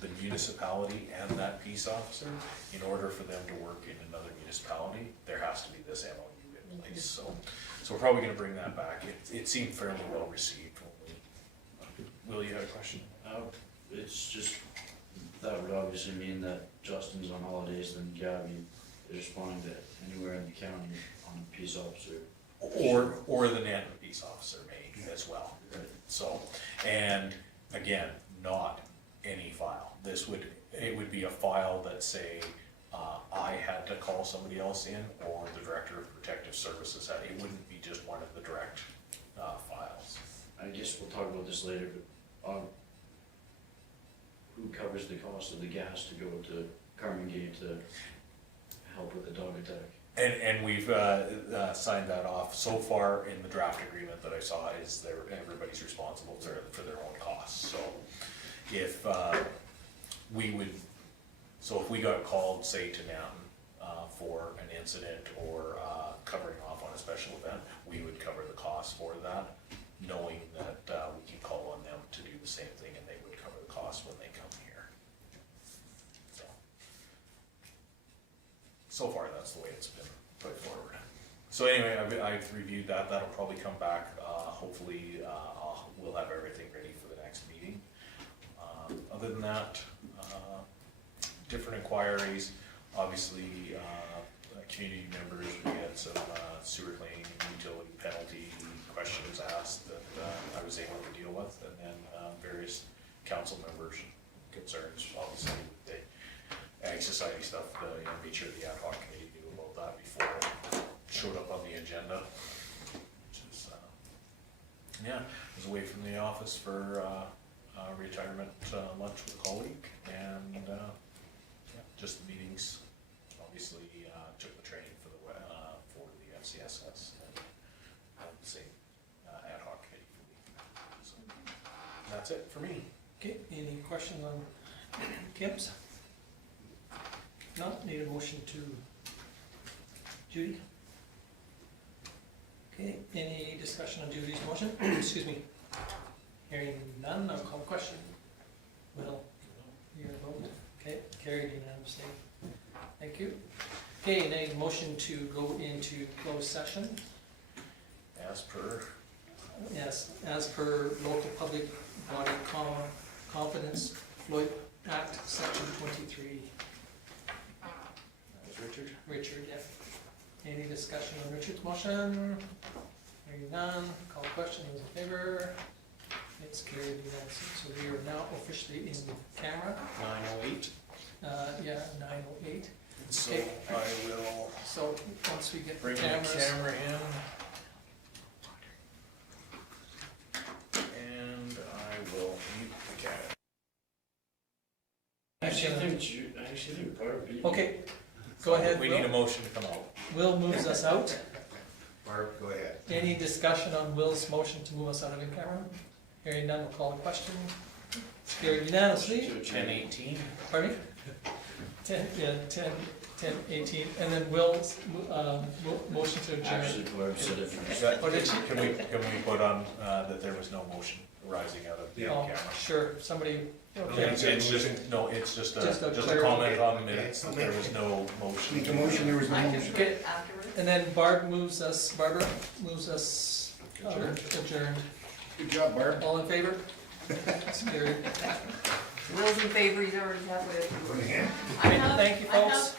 the municipality and that peace officer, in order for them to work in another municipality, there has to be this MOU in place. So we're probably gonna bring that back. It seemed fairly well received when we, Will, you had a question? It's just, that would obviously mean that Justin's on holidays, then Gabby is responding to anywhere in the county on a peace officer. Or the Nanton peace officer may as well. So, and again, not any file. It would be a file that say, I had to call somebody else in, or the Director of Protective Services had. It wouldn't be just one of the direct files. I guess we'll talk about this later, but, who covers the cost of the gas to go to Carmen Gate to help with the dog attack? And we've signed that off. So far in the draft agreement that I saw is everybody's responsible for their own costs. So if if we got called, say, to Nanton for an incident or covering off on a special event, we would cover the costs for that, knowing that we can call on them to do the same thing and they would cover the costs when they come here. So far, that's the way it's been put forward. So anyway, I've reviewed that. That'll probably come back. Hopefully, we'll have everything ready for the next meeting. Other than that, different inquiries. Obviously, community members, we had some sewer claim, utility penalty questions asked that I was able to deal with, and then various council members' concerns, obviously, with the Ag Society stuff, made sure the ad hoc committee knew about that before it showed up on the agenda. Which is, I was away from the office for retirement lunch with a colleague, and just the meetings. Obviously, took the training for the FCSS and the same ad hoc committee for the week. So that's it for me. Okay, any questions on Kim's? No, need a motion to Judy? Okay, any discussion on Judy's motion? Excuse me. Hearing none, I'll call the question. Will, your vote? Okay, carried unanimously. Thank you. Okay, now motion to go into closed session. As per, Yes, as per local public body confidence, Floyd Act, section 23. that was Richard. Richard, yeah. Any discussion on Richard's motion? Hearing none, call the question, those in favor? It's carried unanimously, so we are now officially in camera. 9:08. Yeah, 9:08. So Okay. I will So once we get the bring the cameras. camera in. And I will mute the camera. I actually think Barb beat me. Okay, go ahead, We need a Will. motion to come out. Will moves us out. Barb, go ahead. Any discussion on Will's motion to move us out of in camera? Hearing none, we'll call the question. It's carried unanimously. 10:18. Pardon me? 10:18, and then Will's, motion to adjourn. Actually, Barb said it first. Oh, did she? Can we put on, that there was no motion arising out of the Yeah. Oh, camera? sure, somebody, okay. It's just Just a a clear- comment on the minutes, that there was no motion. Make a motion, there was no I can motion. put it afterwards. And then Barbara moves us adjourned. Good job, Barb. All in favor? It's carried. Will's in favor, he's already halfway. Go ahead. I have- Thank you, I have folks.